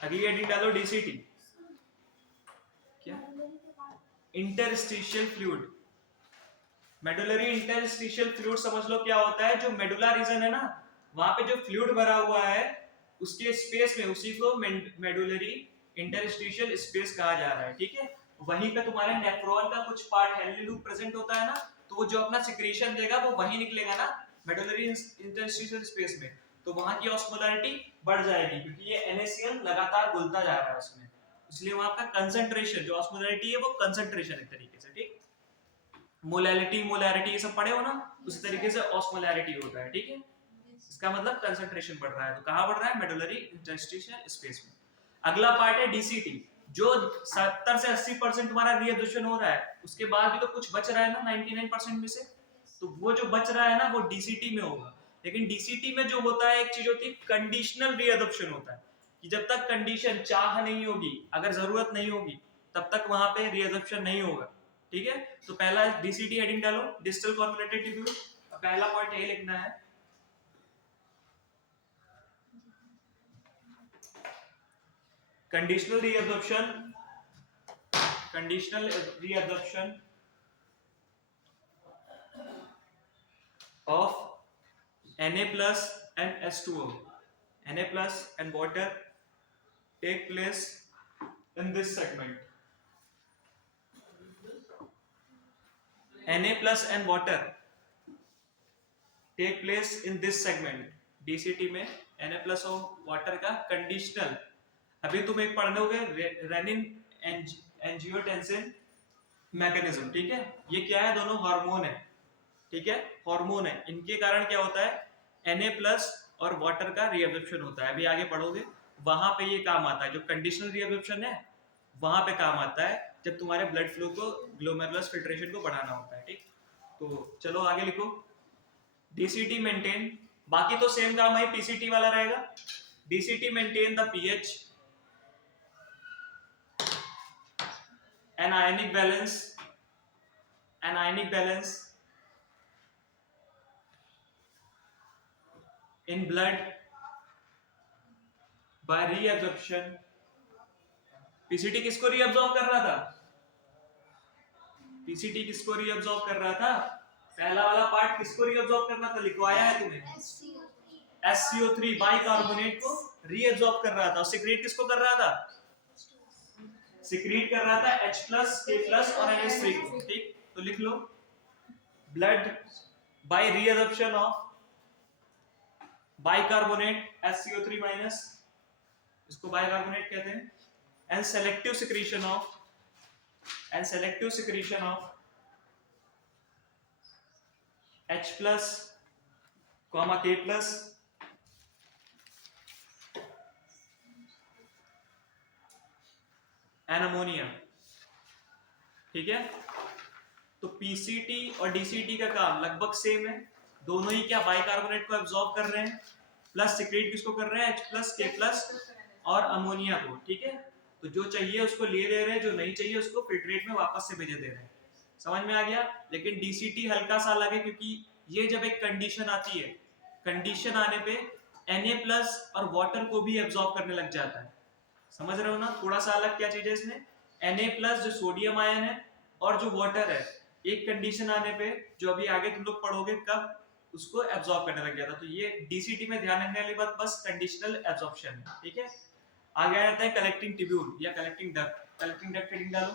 अगली हेडिंग डालो डीसीटी। क्या? Interstitial fluid. Medullary interstitial fluid समझ लो क्या होता है, जो मेडुला रीजन है ना, वहां पे जो फ्लूइड भरा हुआ है उसके स्पेस में, उसी को मेडुलरी इंटरस्टिशियल स्पेस कहा जा रहा है, ठीक है। वहीं पे तुम्हारे नेफ्रॉन का कुछ पार्ट हेनरी लूप प्रेजेंट होता है ना, तो वो जो अपना सिक्रीशन देगा वो वहीं निकलेगा ना, मेडुलरी इंटरस्टिशियल स्पेस में, तो वहां की ऑस्मोलैरिटी बढ़ जाएगी, क्योंकि ये NaCl लगातार घुलता जा रहा है उसमें, इसलिए वहां का कंसंट्रेशन, जो ऑस्मोलैरिटी है वो कंसंट्रेशन एक तरीके से, ठीक। मोलैरिटी ये सब पढ़े हो ना, उसी तरीके से ऑस्मोलैरिटी होता है, ठीक है। इसका मतलब कंसंट्रेशन बढ़ रहा है, तो कहां बढ़ रहा है, मेडुलरी इंटरस्टिशियल स्पेस में। अगला पार्ट है डीसीटी, जो 70 से 80% तुम्हारा रीअब्जॉर्प्शन हो रहा है, उसके बाद भी तो कुछ बच रहा है ना 99% में से, तो वो जो बच रहा है ना वो डीसीटी में होगा। लेकिन डीसीटी में जो होता है, एक चीज होती है कंडीशनल रीअब्जॉर्प्शन होता है, कि जब तक कंडीशन चाह नहीं होगी, अगर जरूरत नहीं होगी, तब तक वहां पे रीअब्जॉर्प्शन नहीं होगा, ठीक है। तो पहला डीसीटी हेडिंग डालो, डिस्टल कॉन्वोल्यूटेड ट्यूब्यूल। पहला पॉइंट यही लिखना है, conditional reabsorption of Na plus and H2O, Na plus and water take place in this segment. Na plus and water take place in this segment। DCT में Na plus और water का conditional, अभी तुम एक पढ़ोगे रेनिन एंजियोटेंसिन मैकेनिज्म, ठीक है। ये क्या है, दोनों हार्मोन है, ठीक है, हार्मोन है, इनके कारण क्या होता है, Na प्लस और वाटर का रीअब्जॉर्प्शन होता है, अभी आगे पढ़ोगे, वहां पे ये काम आता है, जो कंडीशनल रीअब्जॉर्प्शन है वहां पे काम आता है, जब तुम्हारे ब्लड फ्लो को, ग्लोमेरुलर फिल्ट्रेशन को बढ़ाना होता है, ठीक। तो चलो आगे लिखो, डीसीटी मेंटेन, बाकी तो सेम काम है, पीसीटी वाला रहेगा। DCT maintain the pH, anionic balance in blood by reabsorption। PCT किसको रीअब्सॉर्ब कर रहा था, पीसीटी किसको रीअब्सॉर्ब कर रहा था, पहला वाला पार्ट किसको रीअब्सॉर्ब करना था, लिखवाया है तुम्हें, SCO3 बाइकार्बोनेट को रीअब्सॉर्ब कर रहा था, और सिक्रीट किसको कर रहा था, सिक्रीट कर रहा था H+, K+ और NH3 को, ठीक। तो लिख लो, blood by reabsorption of bicarbonate SCO3-, इसको बाइकार्बोनेट कहते हैं, and selective secretion of H+, K+ and ammonia, ठीक है। तो पीसीटी और डीसीटी का काम लगभग सेम है, दोनों ही क्या बाइकार्बोनेट को एब्जॉर्ब कर रहे हैं, प्लस सिक्रेट किसको कर रहे हैं, H+, K+ और अमोनिया को, ठीक है। तो जो चाहिए उसको ले रहे हैं, जो नहीं चाहिए उसको फिल्ट्रेट में वापस से भेजे दे रहे हैं, समझ में आ गया। लेकिन डीसीटी हल्का सा अलग है, क्योंकि ये जब एक कंडीशन आती है, कंडीशन आने पे Na+ और वाटर को भी एब्जॉर्ब करने लग जाता है, समझ रहे हो ना, थोड़ा सा अलग क्या चीज है इसमें, Na+ जो सोडियम आयन है और जो वाटर है, एक कंडीशन आने पे, जो अभी आगे तुम लोग पढ़ोगे कब, उसको एब्जॉर्ब करने लग जाता। तो ये डीसीटी में ध्यान रखने वाली बात बस कंडीशनल एब्जॉर्प्शन है, ठीक है। आगे आ जाता है कलेक्टिंग ट्यूब्यूल या collecting duct. Collecting duct heading डालो,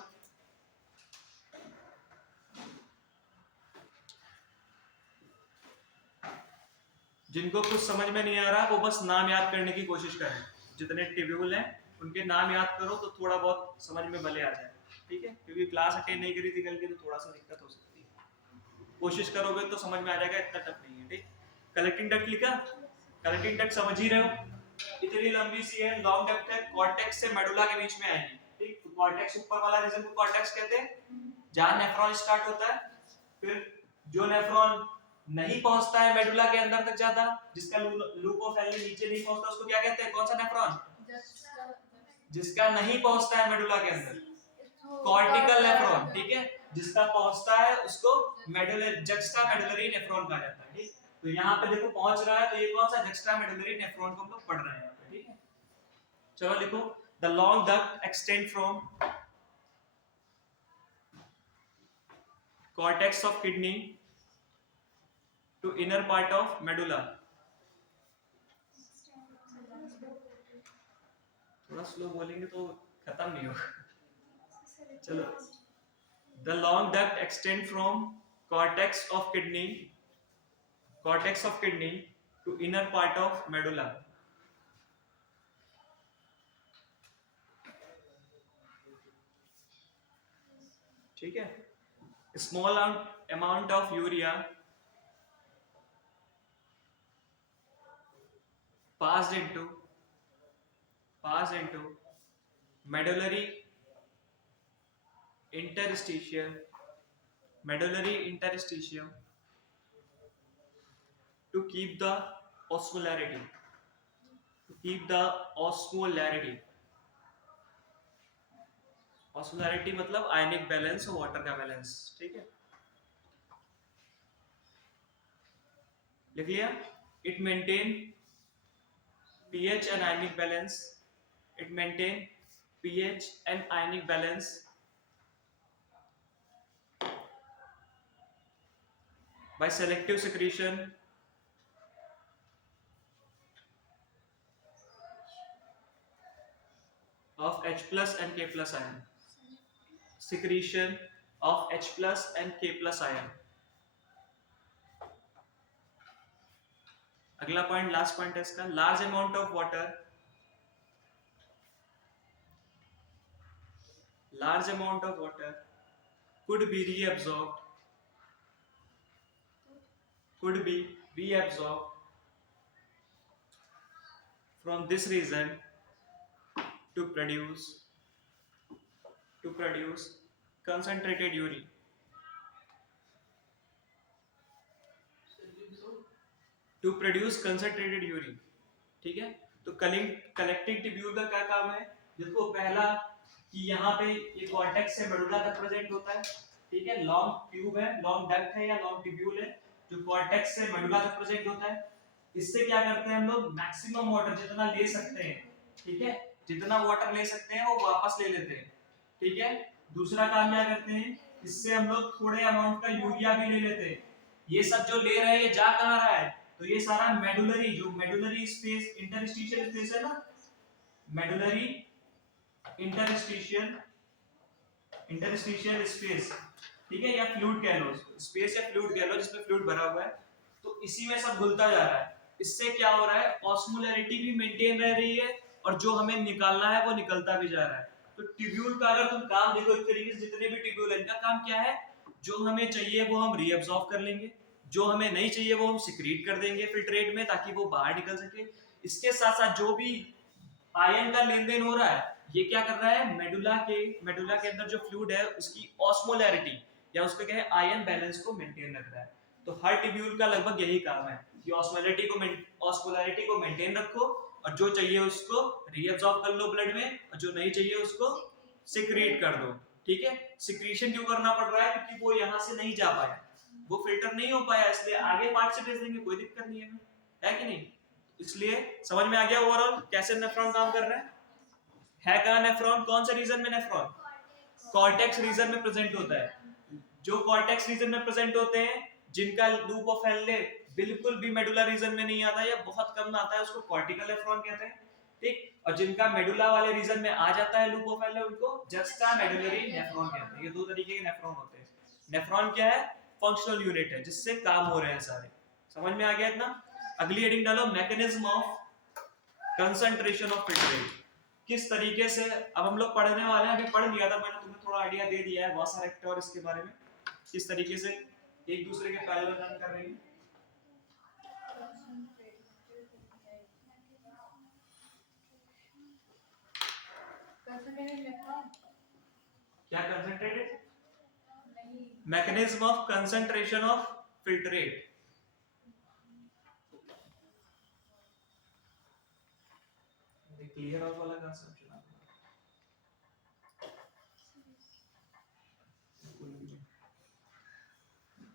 जिनको कुछ समझ में नहीं आ रहा वो बस नाम याद करने की कोशिश करें, जितने ट्यूब्यूल हैं उनके नाम याद करो तो थोड़ा बहुत समझ में भले आ जाए, ठीक है, क्योंकि क्लास अटेंड नहीं करी थी कल की, तो थोड़ा सा दिक्कत हो सकती है। कोशिश करोगे तो समझ में आ जाएगा, इतना टफ नहीं है। ठीक, कलेक्टिंग डक्ट लिखा, कलेक्टिंग डक्ट समझ ही रहे हो, इतनी लंबी सी है, लॉन्ग डक्ट है, कॉर्टेक्स से मेडुला के बीच में आएगी। ठीक, तो कॉर्टेक्स ऊपर वाला रीजन को कॉर्टेक्स कहते हैं, जहां नेफ्रॉन स्टार्ट होता है। फिर जो नेफ्रॉन नहीं पहुंचता है मेडुला के अंदर तक ज्यादा, जिसका लूप ऑफ एल नीचे नहीं पहुंचता, उसको क्या कहते हैं? कौन सा नेफ्रॉन? जिसका नहीं पहुंचता है मेडुला के अंदर, कॉर्टिकल नेफ्रॉन। ठीक है, जिसका पहुंचता है उसको मेडुलर जक्स्टा मेडुलरी नेफ्रॉन कहा जाता है। ठीक, तो यहाँ पे देखो पहुंच रहा है, तो ये कौन सा? जक्स्टा मेडुलरी नेफ्रॉन को हम लोग पढ़ रहे हैं यहाँ पे। ठीक है, चलो लिखो, the long duct extend from cortex of kidney to inner part of medulla. थोड़ा स्लो बोलेंगे तो खत्म नहीं होगा। चलो, the long duct extend from cortex of kidney to inner part of medulla. ठीक है, small amount of urea passed into medullary interstitium to keep the osmolarity. Osmolarity मतलब आयनिक बैलेंस और वाटर का बैलेंस। ठीक है, लिख लिया। It maintain pH and ionic balance. By selective secretion of H plus and K plus ion. अगला point, last point है इसका, large amount of water could be reabsorbed from this region to produce concentrated urine. ठीक है, तो collecting tubule का क्या काम है? देखो, पहला कि यहाँ पे ये कॉर्टेक्स से मेडुला तक प्रेजेंट होता है। ठीक है, लॉन्ग ट्यूब है, लॉन्ग डक्ट है या लॉन्ग ट्यूब्यूल है, जो कॉर्टेक्स से मेडुला तक प्रेजेंट होता है। इससे क्या करते हैं हम लोग? मैक्सिमम वाटर जितना ले सकते हैं, ठीक है, जितना वाटर ले सकते हैं वो वापस ले लेते हैं। ठीक है, दूसरा काम क्या करते हैं? इससे हम लोग थोड़े अमाउंट का यूरिया भी ले लेते हैं। ये सब जो ले रहे हैं, ये जा कहाँ रहा है? तो ये सारा मेडुलरी स्पेस, इंटरस्टिशियल स्पेस है ना, मेडुलरी इंटरस्टिशियल स्पेस, ठीक है, या फ्लूइड कह लो, स्पेस या फ्लूइड कह लो, जिसमें फ्लूइड भरा हुआ है, तो इसी में सब घुलता जा रहा है। इससे क्या हो रहा है? ऑस्मोलैरिटी भी मेंटेन रह रही है और जो हमें निकालना है वो निकलता भी जा रहा है। तो ट्यूब्यूल का अगर तुम काम देखो, एक तरीके से जितने भी ट्यूब्यूल है, इनका काम क्या है? जो हमें चाहिए वो हम रीअब्सॉर्ब कर लेंगे, जो हमें नहीं चाहिए वो हम सिक्रीट कर देंगे फिल्ट्रेट में, ताकि वो बाहर निकल सके। इसके साथ साथ जो भी आयन का लेन देन हो रहा है, ये क्या कर रहा है? मेडुला के अंदर जो फ्लूइड है उसकी ऑस्मोलैरिटी या उसका क्या है, आयन बैलेंस को मेंटेन रख रहा है। तो हर ट्यूब्यूल का लगभग यही काम है कि ऑस्मोलैरिटी को मेंटेन रखो और जो चाहिए उसको रीअब्सॉर्ब कर लो ब्लड में, और जो नहीं चाहिए उसको सिक्रीट कर दो। ठीक है, सिक्रीशन क्यों करना पड़ रहा है? क्योंकि वो यहाँ से नहीं जा पाया, वो फिल्टर नहीं हो पाया, इसलिए आगे पार्ट से भेज देंगे, कोई दिक्कत नहीं है कि नहीं? इसलिए समझ में आ गया ओवरऑल कैसे नेफ्रॉन काम कर रहा है कहाँ नेफ्रॉन? कौन सा रीजन में नेफ्रॉन? कॉर्टेक्स रीजन में प्रेजेंट होता है। जो कॉर्टेक्स रीजन में प्रेजेंट होते हैं, जिनका लूप ऑफ हेनले बिल्कुल भी मेडुला रीजन में नहीं आता या बहुत कम आता है, उसको कॉर्टिकल नेफ्रॉन कहते हैं। ठीक, और जिनका मेडुला वाले रीजन में आ जाता है लूप ऑफ हेनले, उनको जस्टा मेडुलरी नेफ्रॉन कहते हैं। ये दो तरीके के नेफ्रॉन होते हैं। नेफ्रॉन क्या है? फंक्शनल यूनिट है जिससे काम हो रहे हैं सारे। समझ में आ गया इतना? अगली हेडिंग डालो, mechanism of concentration of filtrate. किस तरीके से, अब हम लोग पढ़ने वाले हैं, अभी पढ़ लिया था मैंने, तुम्हें थोड़ा आइडिया दे दिया है बहुत सारे एक्टर इसके बारे में, किस तरीके से एक दूसरे के पैरेलल रन कर रही है। क्या concentrated? Mechanism of concentration of filtrate. Clear all वाला कंसेप्ट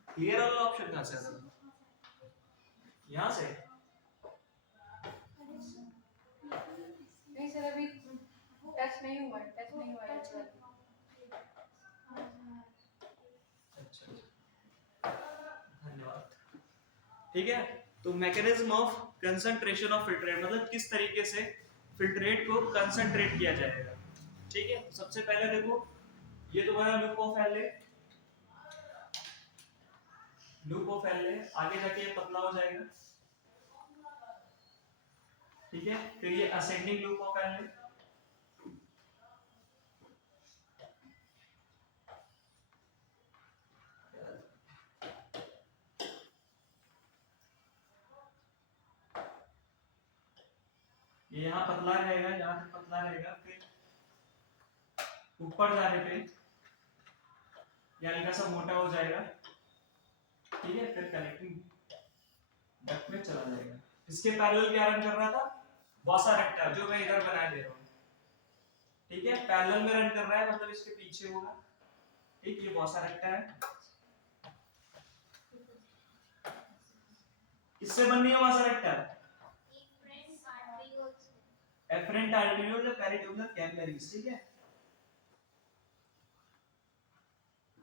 क्लियर ऑल ऑप्शन कहां से आता है? यहां से नहीं सर, अभी टच नहीं हुआ है सर। अच्छा, धन्यवाद। ठीक है, तो mechanism of concentration of filtrate मतलब किस तरीके से फिल्ट्रेट को कंसंट्रेट किया जाएगा। ठीक है, सबसे पहले देखो ये तुम्हारा लूप ऑफ एले, आगे जाके ये पतला हो जाएगा। ठीक है, फिर ये असेंडिंग लूप ऑफ एले, ये यहाँ पतला रहेगा, यहाँ से पतला रहेगा, फिर ऊपर जाने पे ये हल्का सा मोटा हो जाएगा। ठीक है, फिर कनेक्टिंग डक्ट में चला जाएगा। इसके पैरेलल क्या रन कर रहा था? वासा रेक्टा, जो मैं इधर बना दे रहा हूँ। ठीक है, पैरेलल में रन कर रहा है मतलब इसके पीछे होगा। ठीक, ये वासा रेक्टा है, इससे बन रही है वासा रेक्टा। एफरेंट आर्टेरियोल या पेरिट्यूबुलर कैपिलरीज। ठीक है,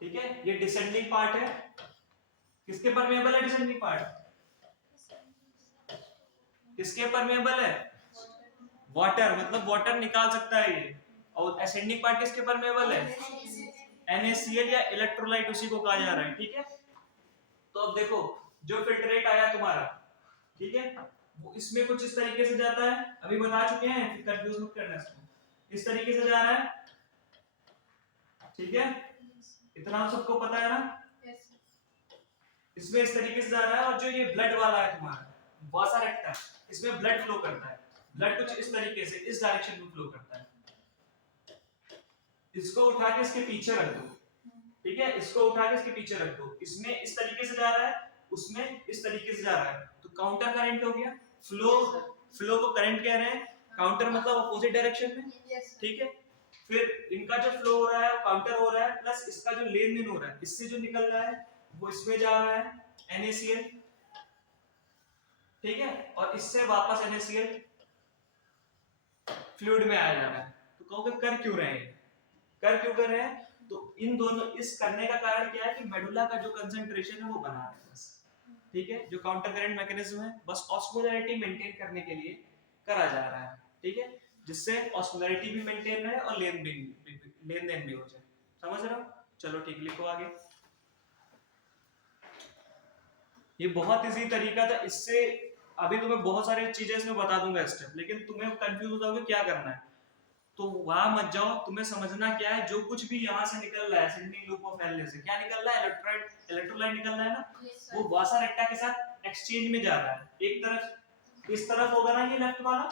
ठीक है, ये डिसेंडिंग पार्ट है। किसके परमेबल है डिसेंडिंग पार्ट? किसके परमेबल है? वाटर, मतलब वाटर निकाल सकता है ये। और असेंडिंग पार्ट किसके परमेबल है? NaCl या इलेक्ट्रोलाइट, उसी को कहा जा रहा है। ठीक है, तो अब देखो जो फिल्ट्रेट आया तुम्हारा, ठीक है, वो इसमें कुछ इस तरीके से जाता है, अभी बता चुके हैं, फिर कंफ्यूज मत करना इसको। इस तरीके से जा रहा है। ठीक है, इतना आप सबको पता है ना? इसमें इस तरीके से जा रहा है, और जो ये ब्लड वाला है तुम्हारा वासा रेक्टा, इसमें ब्लड फ्लो करता है। ब्लड कुछ इस तरीके से इस डायरेक्शन में फ्लो करता है। इसको उठा के इसके पीछे रख दो। ठीक है, इसको उठा के इसके पीछे रख दो। इसमें इस तरीके से जा रहा है, उसमें इस तरीके से जा रहा है, तो काउंटर करंट हो गया। फ्लो को करंट कह रहे हैं, काउंटर मतलब अपोजिट डायरेक्शन में। ठीक है, फिर इनका जो फ्लो हो रहा है काउंटर हो रहा है, प्लस इसका जो लेन देन हो रहा है, इससे जो निकल रहा है वो इसमें जा रहा है NaCl। ठीक है, और इससे वापस NaCl फ्लूइड में आया जा रहा है। तो कहोगे कर क्यों रहे हैं? कर क्यों कर रहे हैं? तो इन दोनों, इस करने का कारण क्या है कि मेडुला का जो कंसंट्रेशन है वो बना रहे हैं बस। ठीक है, जो काउंटर करंट मैकेनिज्म है बस ऑस्मोलैरिटी मेंटेन करने के लिए करा जा रहा है। ठीक है, जिससे ऑस्मोलैरिटी भी मेंटेन रहे और लेन देन भी हो जाए। समझ रहे हो? चलो ठीक, लिखो आगे। ये बहुत इजी तरीका था, इससे अभी तुम्हें बहुत सारी चीजें इसमें बता दूंगा स्टेप, लेकिन तुम्हें कंफ्यूज हो जाओगे क्या करना है, तो वहां मत जाओ। तुम्हें समझना क्या है, जो कुछ भी यहाँ से निकल रहा है असेंडिंग लूप ऑफ एल से, क्या निकल रहा है? इलेक्ट्रोलाइट निकल रहा है ना, वो वासा रेक्टा के साथ एक्सचेंज में जा रहा है। एक तरफ इस तरफ होगा ना ये लेफ्ट वाला,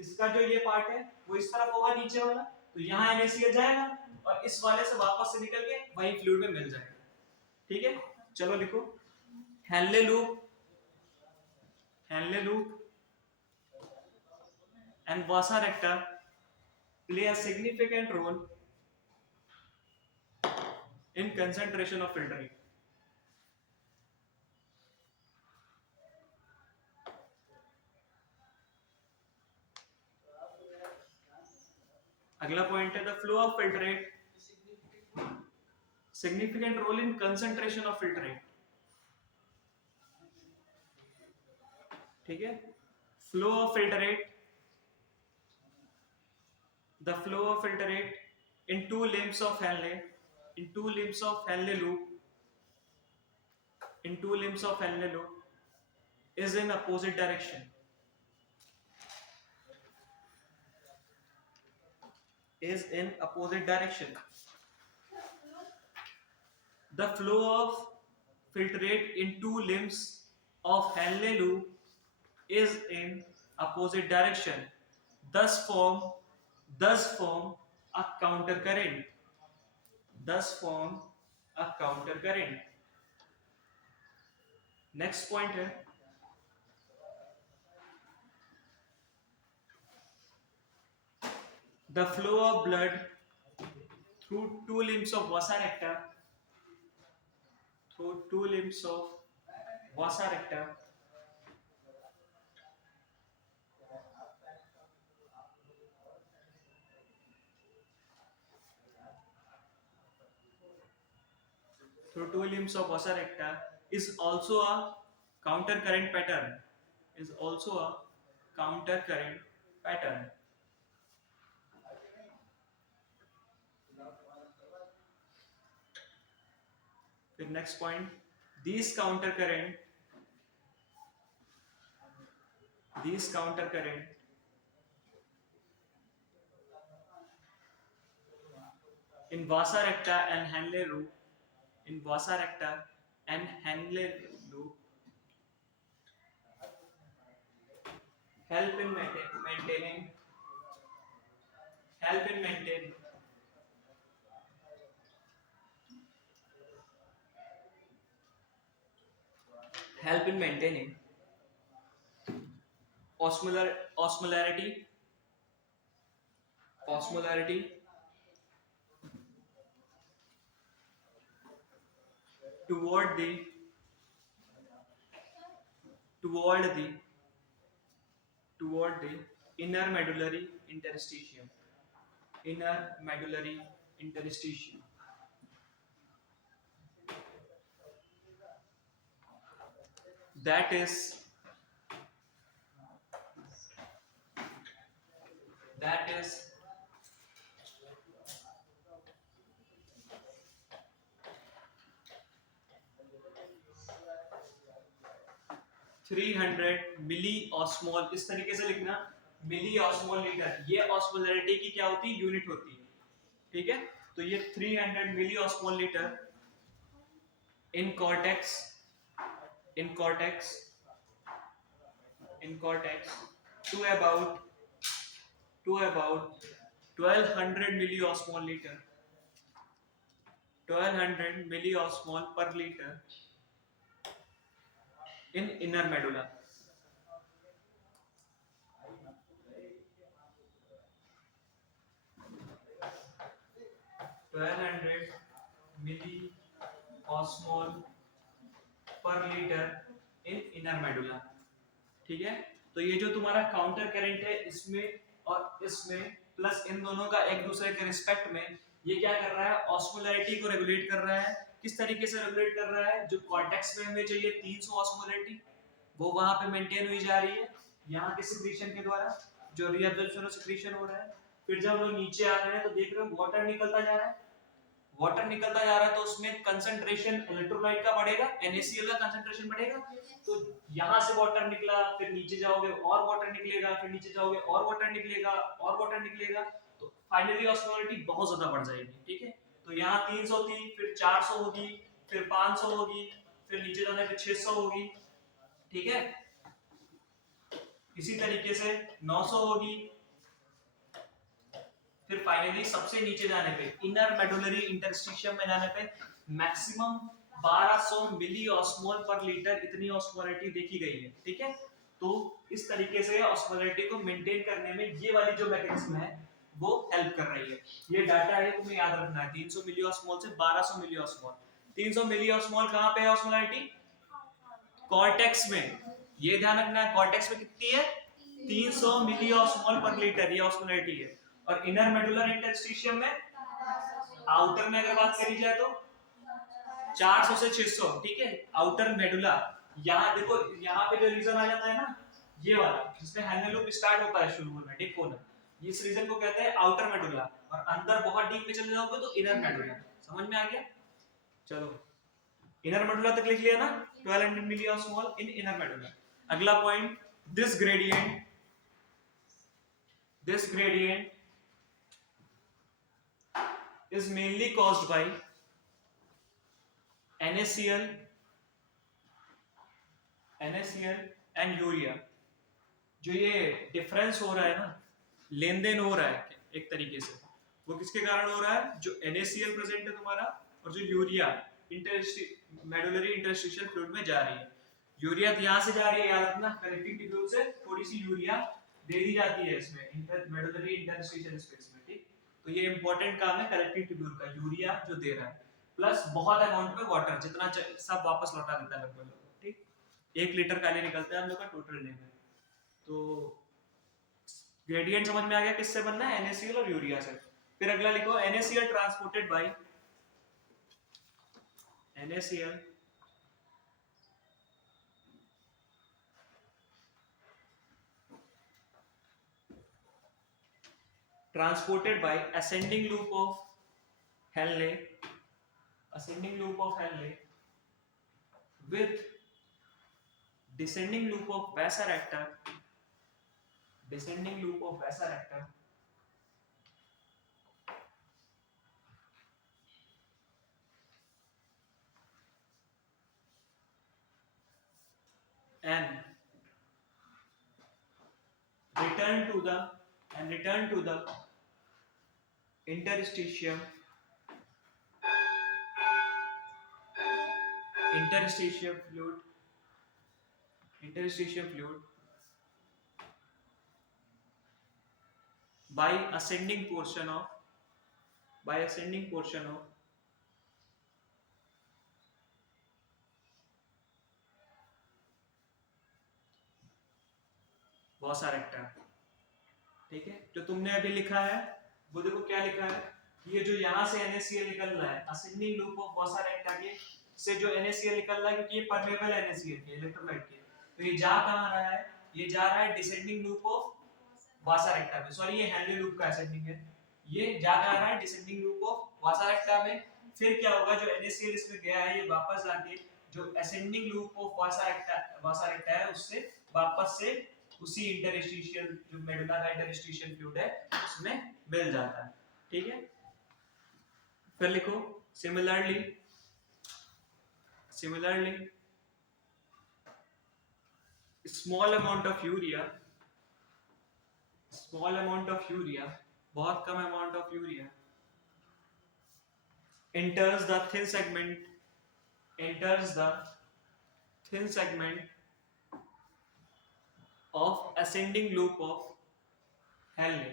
इसका जो ये पार्ट है वो इस तरफ होगा नीचे वाला, तो यहाँ NaCl जाएगा और इस वाले से वापस से निकल के वही फ्लूइड में मिल जाएगा। ठीक है, चलो लिखो। Henle loop and vasa recta play a significant role in concentration of filtrate. अगला पॉइंट है the flow of filtrate, significant role in concentration of filtrate. ठीक है, flow of filtrate, the flow of filtrate in two limbs of Henle loop is in opposite direction. The flow of filtrate in two limbs of Henle loop is in opposite direction, thus form a counter current. Thus form a counter current. Next point है the flow of blood through two limbs of vasa recta is also a counter current pattern. फिर next point, these counter current in vasa recta and Henle loop help in maintaining osmolarity toward the inner medullary interstitium. That is 300 milli osmole. इस तरीके से लिखना, milli osmole litre. ये osmolarity की क्या होती है? यूनिट होती है. ठीक है, तो ये 300 milli osmole litre in cortex to about 1200 milli osmol liter, 1200 milli osmol per liter in inner medulla. milli osmol per liter in inner medulla. ठीक है, तो ये जो तुम्हारा काउंटर करंट है, इसमें और इसमें प्लस इन दोनों का एक दूसरे के रिस्पेक्ट में ये क्या कर रहा है? ऑस्मोलैरिटी को रेगुलेट कर रहा है. किस तरीके से रेगुलेट कर रहा है? जो कॉर्टेक्स में हमें चाहिए 300 ऑस्मोलैरिटी, वो वहां पे मेंटेन हुई जा रही है यहाँ के सिक्रीशन के द्वारा, जो रीअब्जॉर्प्शन और सिक्रीशन हो रहा है. फिर जब हम लोग नीचे आ रहे हैं तो देख रहे हो वाटर निकलता जा रहा है. तो उसमें कंसंट्रेशन इलेक्ट्रोलाइट का बढ़ेगा, NaCl का कंसंट्रेशन बढ़ेगा. तो यहाँ से वाटर निकला, फिर नीचे जाओगे और वाटर निकलेगा, फिर नीचे जाओगे और वाटर निकलेगा, तो फाइनली ऑस्मोलैरिटी बहुत ज्यादा बढ़ जाएगी. ठीक है, तो यहाँ 300 थी, फिर 400 होगी, फिर 500 होगी, फिर नीचे जाने पे 600 होगी. ठीक है, इसी तरीके से 900 होगी, फिर फाइनली सबसे नीचे जाने पे इनर मेडुलरी इंटरस्टिशियम में जाने पे मैक्सिमम 1200 मिली ऑस्मोल पर लीटर इतनी ऑस्मोलैरिटी देखी गई है. ठीक है, तो इस तरीके से ऑस्मोलैरिटी को मेंटेन करने में ये वाली जो मैकेनिज्म है वो हेल्प कर रही है. ये डाटा है, तुम्हें याद रखना है. 300 मिली ऑस्मोल से 1200 मिली ऑस्मोल. 300 मिली ऑस्मोल कहां पे है ऑस्मोलैरिटी? कॉर्टेक्स में. ये ध्यान रखना है, कॉर्टेक्स में कितनी है? 300 मिली ऑस्मोल पर लीटर ये ऑस्मोलैरिटी है. और इनर मेडुलर इंटरस्टिशियम में, आउटर में अगर बात करी जाए तो 400 से 600. ठीक है, आउटर मेडुला. यहाँ देखो, यहाँ पे जो रीजन आ जाता है ना, ये वाला जिसमें हैंगल लूप स्टार्ट होता है शुरू में, डिप होना, इस रीजन को कहते हैं आउटर मेडुला. और अंदर बहुत डीप में चले जाओगे तो इनर मेडुला. समझ में आ गया? चलो, इनर मेडुला तक लिख लिया ना, 1200 मिली ऑस्मोल इन इनर मेडुला. अगला point, this gradient is mainly caused by NaCl NaCl and urea, जो ये डिफरेंस हो रहा है ना, लेन देन हो रहा है एक तरीके से, वो किसके कारण हो रहा है? जो NaCl प्रेजेंट है तुम्हारा और जो यूरिया मेडुलरी इंटरस्टिशियल फ्लूइड में जा रही है। यूरिया यहाँ से जा रही है, याद रखना, कनेक्टिंग ट्यूब्यूल से थोड़ी सी यूरिया दे दी जाती है इसमें मेडुलरी इंटरस्टिशियल स्पेस में, ठीक। तो ये इंपॉर्टेंट काम है कलेक्टिंग ट्यूब्यूल का, यूरिया जो दे रहा है, प्लस बहुत अमाउंट में वाटर, जितना सब वापस लौटा देता है लगभग, ठीक। 1 लीटर काले निकलता है हम लोग का टोटल लेवल। तो ग्रेडियंट समझ में आ गया किससे बनना है? NaCl और यूरिया से। फिर अगला लिखो, NaCl transported by NaCl transported by ascending loop of Henle with descending loop of Vassar-Acta and return to the interstitium fluid by ascending portion of Vassar-Acta, ठीक है। जो तुमने अभी लिखा है वो देखो क्या लिखा है कि ये जो यहाँ से NaCl निकल रहा है, ascending loop of Vassar-Acta के से जो NaCl निकल रहा है, क्योंकि ये परमेबल NaCl के इलेक्ट्रोलाइट के, तो ये जा कहाँ रहा है? ये जा रहा है डिसेंडिंग लूप ऑफ Vassar-Acta में, सॉरी ये हेनले लूप का असेंडिंग है, ये जा रहा है डिसेंडिंग लूप ऑफ Vassar-Acta में। फिर क्या होगा, जो NaCl इसमें गया है ये वापस जाके जो असेंडिंग लूप ऑफ Vassar-Acta है उससे वापस से उसी इंटरस्टिशियल जो मेडुला का इंटरस्टिशियल फ्लूइड है उसमें मिल जाता है, ठीक है। फिर लिखो similarly small amount of urea, बहुत कम amount of urea enters the thin segment of ascending loop of Henle,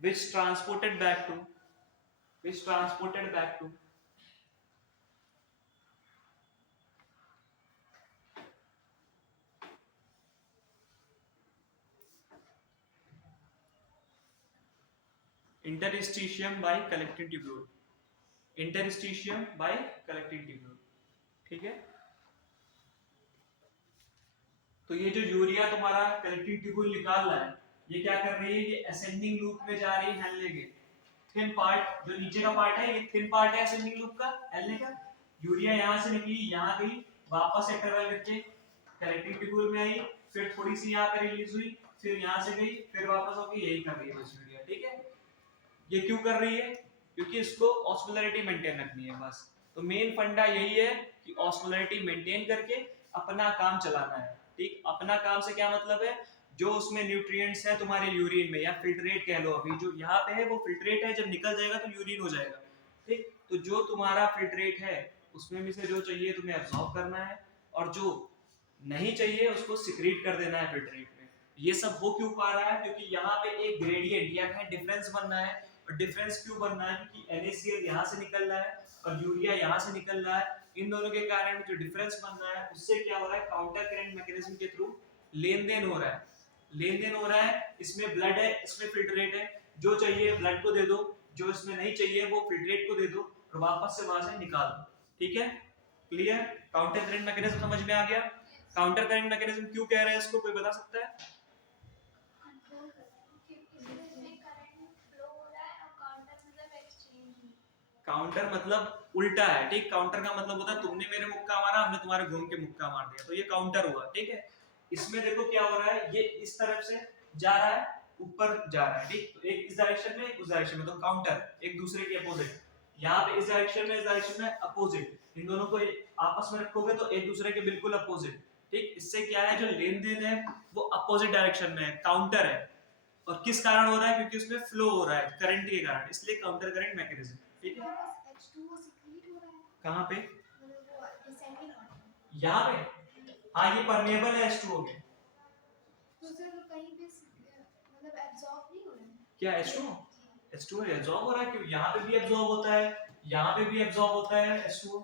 which transported back to interstitium by collecting tubule, ठीक है। तो ये जो यूरिया तुम्हारा कलेक्टिंग ट्यूब्यूल निकाल रहा है, ये क्या कर रही है? ये असेंडिंग लूप में जा रही है हेनले के थिन पार्ट, जो नीचे का पार्ट है ये थिन पार्ट है असेंडिंग लूप का हेनले का। यूरिया यहाँ से निकली, यहाँ गई, वापस से ट्रेवल करके कलेक्टिंग ट्यूब्यूल में आई, फिर थोड़ी सी यहाँ पे रिलीज हुई, फिर यहाँ से गई, फिर वापस होके यही कर रही है यूरिया, ठीक है। ये क्यों कर रही है? क्योंकि इसको ऑस्मोलैरिटी मेंटेन रखनी है बस। तो मेन फंडा यही है कि ऑस्मोलैरिटी मेंटेन करके अपना काम चलाना है, ठीक। अपना काम से क्या मतलब है? जो उसमें न्यूट्रिएंट्स है तुम्हारे यूरिन में, या फिल्ट्रेट कह लो, अभी जो यहाँ पे है वो फिल्ट्रेट है, जब निकल जाएगा तो यूरिन हो जाएगा, ठीक। तो जो तुम्हारा फिल्ट्रेट है उसमें में से जो चाहिए तुम्हें एब्जॉर्ब करना है, और जो नहीं चाहिए उसको सिक्रीट कर देना है फिल्ट्रेट में। ये सब हो क्यों पा रहा है? क्योंकि यहाँ पे एक ग्रेडियंट या डिफरेंस बनना है। और डिफरेंस क्यों बनना है? क्योंकि NaCl यहाँ से निकल रहा है और यूरिया यहाँ से निकल रहा है, इन दोनों के कारण जो डिफरेंस बनना है उससे क्या हो रहा है? काउंटर करंट मैकेनिज्म के थ्रू लेन देन हो रहा है। इसमें ब्लड है, इसमें फिल्ट्रेट है, जो चाहिए ब्लड को दे दो, जो इसमें नहीं चाहिए वो फिल्ट्रेट को दे दो, और वापस से वहां से निकाल दो, ठीक है। क्लियर? काउंटर करंट मैकेनिज्म समझ में आ गया? काउंटर करंट मैकेनिज्म क्यों कह रहे हैं इसको, कोई बता सकता है? काउंटर मतलब उल्टा है, ठीक। काउंटर का मतलब होता है तुमने मेरे मुक्का मारा, हमने तुम्हारे घूम के मुक्का मार दिया, तो ये काउंटर हुआ, ठीक है। इसमें देखो क्या हो रहा है, ये इस तरफ से जा रहा है ऊपर जा रहा है, ठीक। तो एक इस डायरेक्शन में, एक उस डायरेक्शन में, तो काउंटर, एक दूसरे के अपोजिट। यहाँ पे इस डायरेक्शन में, इस डायरेक्शन में अपोजिट, इन दोनों को आपस में रखोगे तो एक दूसरे के बिल्कुल अपोजिट, ठीक। इससे क्या है, जो लेन देन है वो अपोजिट डायरेक्शन में है, काउंटर है। और किस कारण हो रहा है, क्योंकि उसमें फ्लो हो रहा है करंट के कारण, इसलिए काउंटर करंट मैकेनिज्म, ठीक है। H2O secrete हो रहा है, कहाँ पे, मतलब वो descending order में। यहाँ पे, हाँ ये परमेबल है H2O में। तो सर वो कहीं पे मतलब एब्जॉर्ब नहीं हो रहा है। क्या H2O, H2O एब्जॉर्ब हो रहा है, क्यों, यहाँ पे भी एब्जॉर्ब होता है, यहाँ पे भी एब्जॉर्ब होता है H2O,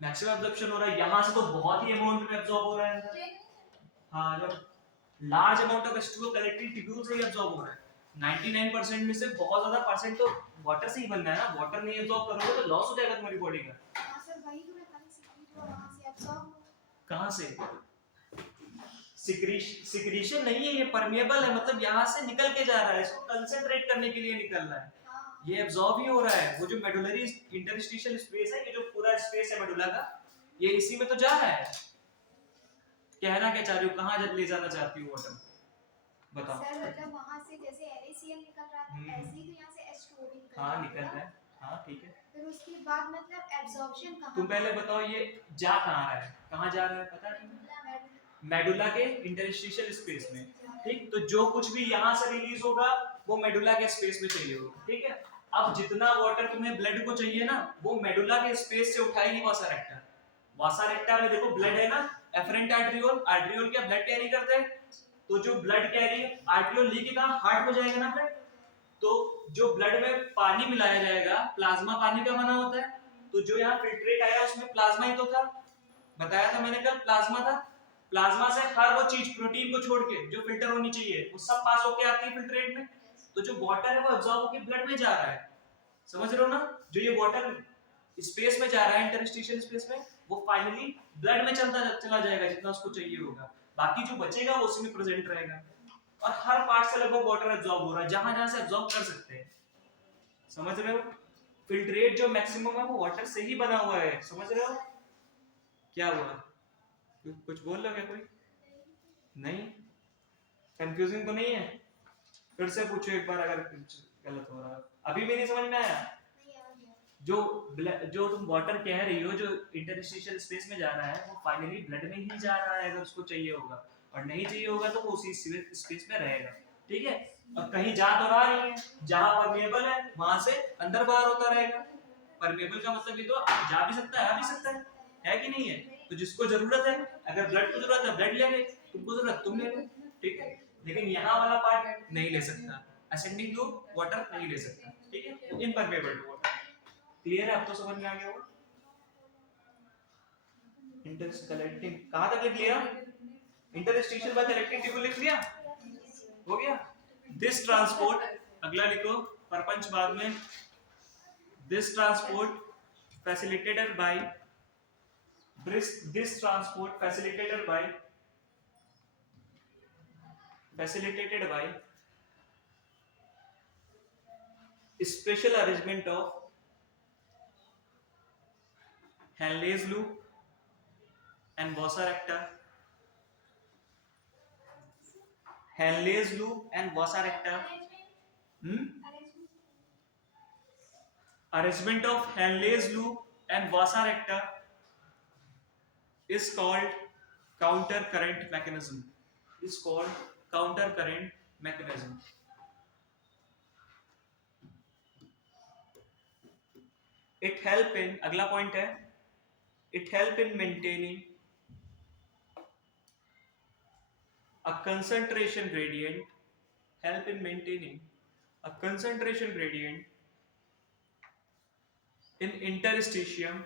मैक्सिमम एब्जॉर्प्शन हो रहा है, यहाँ से तो बहुत ही अमाउंट में एब्जॉर्ब हो रहा है अंदर। हाँ, जब large amount of H2O collecting tubule से ही एब्जॉर्ब हो रहा है। 99% में से बहुत ज्यादा परसेंट तो वाटर से ही बनना है ना, वाटर नहीं एब्जॉर्ब करोगे तो लॉस हो जाएगा तुम्हारी बॉडी का। हाँ सर, वही तो मैं कहीं secrete हुआ, वहाँ से एब्जॉर्ब हुआ। कहाँ से, सिक्रीशन नहीं है, ये परमेबल है, मतलब यहाँ से निकल के जा रहा है, इसको कंसंट्रेट करने के लिए निकल रहा है, हाँ। ये एब्जॉर्ब ही हो रहा है। वो जो मेडुलरी इंटरस्टिशियल स्पेस है, ये जो पूरा स्पेस है मेडुला का, ये इसी में तो जा रहा है। कहना क्या चाह रही हो, कहाँ ले जाना चाहती हो वाटर, बताओ। सर मतलब वहाँ से जैसे NaCl निकल रहा था, ऐसे ही तो यहाँ से H2O भी निकल हाँ रहा निकल था। रहा है, हाँ ठीक है। फिर उसके बाद मतलब एब्जॉर्प्शन कहाँ, तुम पहले बताओ ये जा कहाँ रहा है, कहाँ जा रहा है पता है, मेडुला के इंटरस्टिशियल स्पेस में, ठीक। तो जो कुछ भी यहाँ से रिलीज होगा वो मेडुला के स्पेस में चाहिए होगा, ठीक है। अब जितना वाटर तुम्हें ब्लड को चाहिए ना, वो मेडुला के स्पेस से उठाएगी वासा रेक्टा। वासा रेक्टा में देखो ब्लड है ना, एफरेंट आर्टरियोल, आर्टरियोल क्या ब्लड कैरी करते हैं, तो जो ब्लड कैरी आर्टरियोल लेके कहाँ, हार्ट में जाएगा ना ब्लड। तो जो ब्लड में पानी मिलाया जाएगा, प्लाज्मा पानी का बना होता है, तो जो यहाँ फिल्ट्रेट आया उसमें प्लाज्मा ही तो था, बताया था मैंने कल, प्लाज्मा था। प्लाज्मा से हर वो चीज प्रोटीन को छोड़ के जो फिल्टर होनी चाहिए वो सब पास होके आती है फिल्ट्रेट में। तो जो वाटर है वो एब्जॉर्ब होके ब्लड में जा रहा है, समझ रहे हो ना। जो ये वाटर स्पेस में जा रहा है इंटरस्टिशियल स्पेस में, वो फाइनली ब्लड में चला जाएगा जितना उसको चाहिए होगा, बाकी जो बचेगा वो उसी में प्रेजेंट रहेगा। और हर पार्ट से लगभग वाटर एब्जॉर्ब हो रहा है, जहां जहां से एब्जॉर्ब कर सकते हैं, समझ रहे हो। फिल्ट्रेट जो मैक्सिमम है वो वाटर से ही बना हुआ है, समझ रहे हो। क्या हुआ, कुछ बोल रहे हो क्या कोई, नहीं, कंफ्यूजिंग तो नहीं है, फिर से पूछो एक बार अगर कुछ गलत हो रहा है, अभी भी नहीं समझ में आया। जो तुम वाटर कह रही हो जो इंटरस्टिशियल स्पेस में जा रहा है, वो फाइनली ब्लड में ही जा रहा है अगर उसको चाहिए होगा, और नहीं चाहिए होगा तो वो उसी स्पेस में रहेगा, ठीक है। और कहीं जा तो रहा नहीं है, जहां परमेबल है वहां से अंदर बाहर होता रहेगा। परमेबल का मतलब ये तो जा भी सकता है, आ भी सकता है कि नहीं है। तो जिसको जरूरत है, अगर ब्लड को जरूरत है ब्लड ले ले, तुमको जरूरत तुम ले लो, ठीक है। लेकिन यहाँ वाला पार्ट नहीं ले सकता, असेंडिंग टू वाटर नहीं ले सकता, ठीक है, इनपरमेबल टू वाटर। क्लियर है, अब तो समझ में आ गया होगा। इंटर कलेक्टिंग कहां तक लिख लिया, इंटरस्टिशियल बाय कलेक्टिंग ट्यूब्यूल लिख लिया, हो गया। दिस ट्रांसपोर्ट, अगला लिखो परपंच बाद में, this transport facilitated bye, this transport facilitated by special arrangement of Henle's loop and Vossa-Recta, Henle's loop and Vossa-Recta, arrangement of Henle's loop and Vossa-Recta is called counter current mechanism, is called counter current mechanism. It help in, अगला point है, it help in maintaining a concentration gradient, help in maintaining a concentration gradient in interstitium,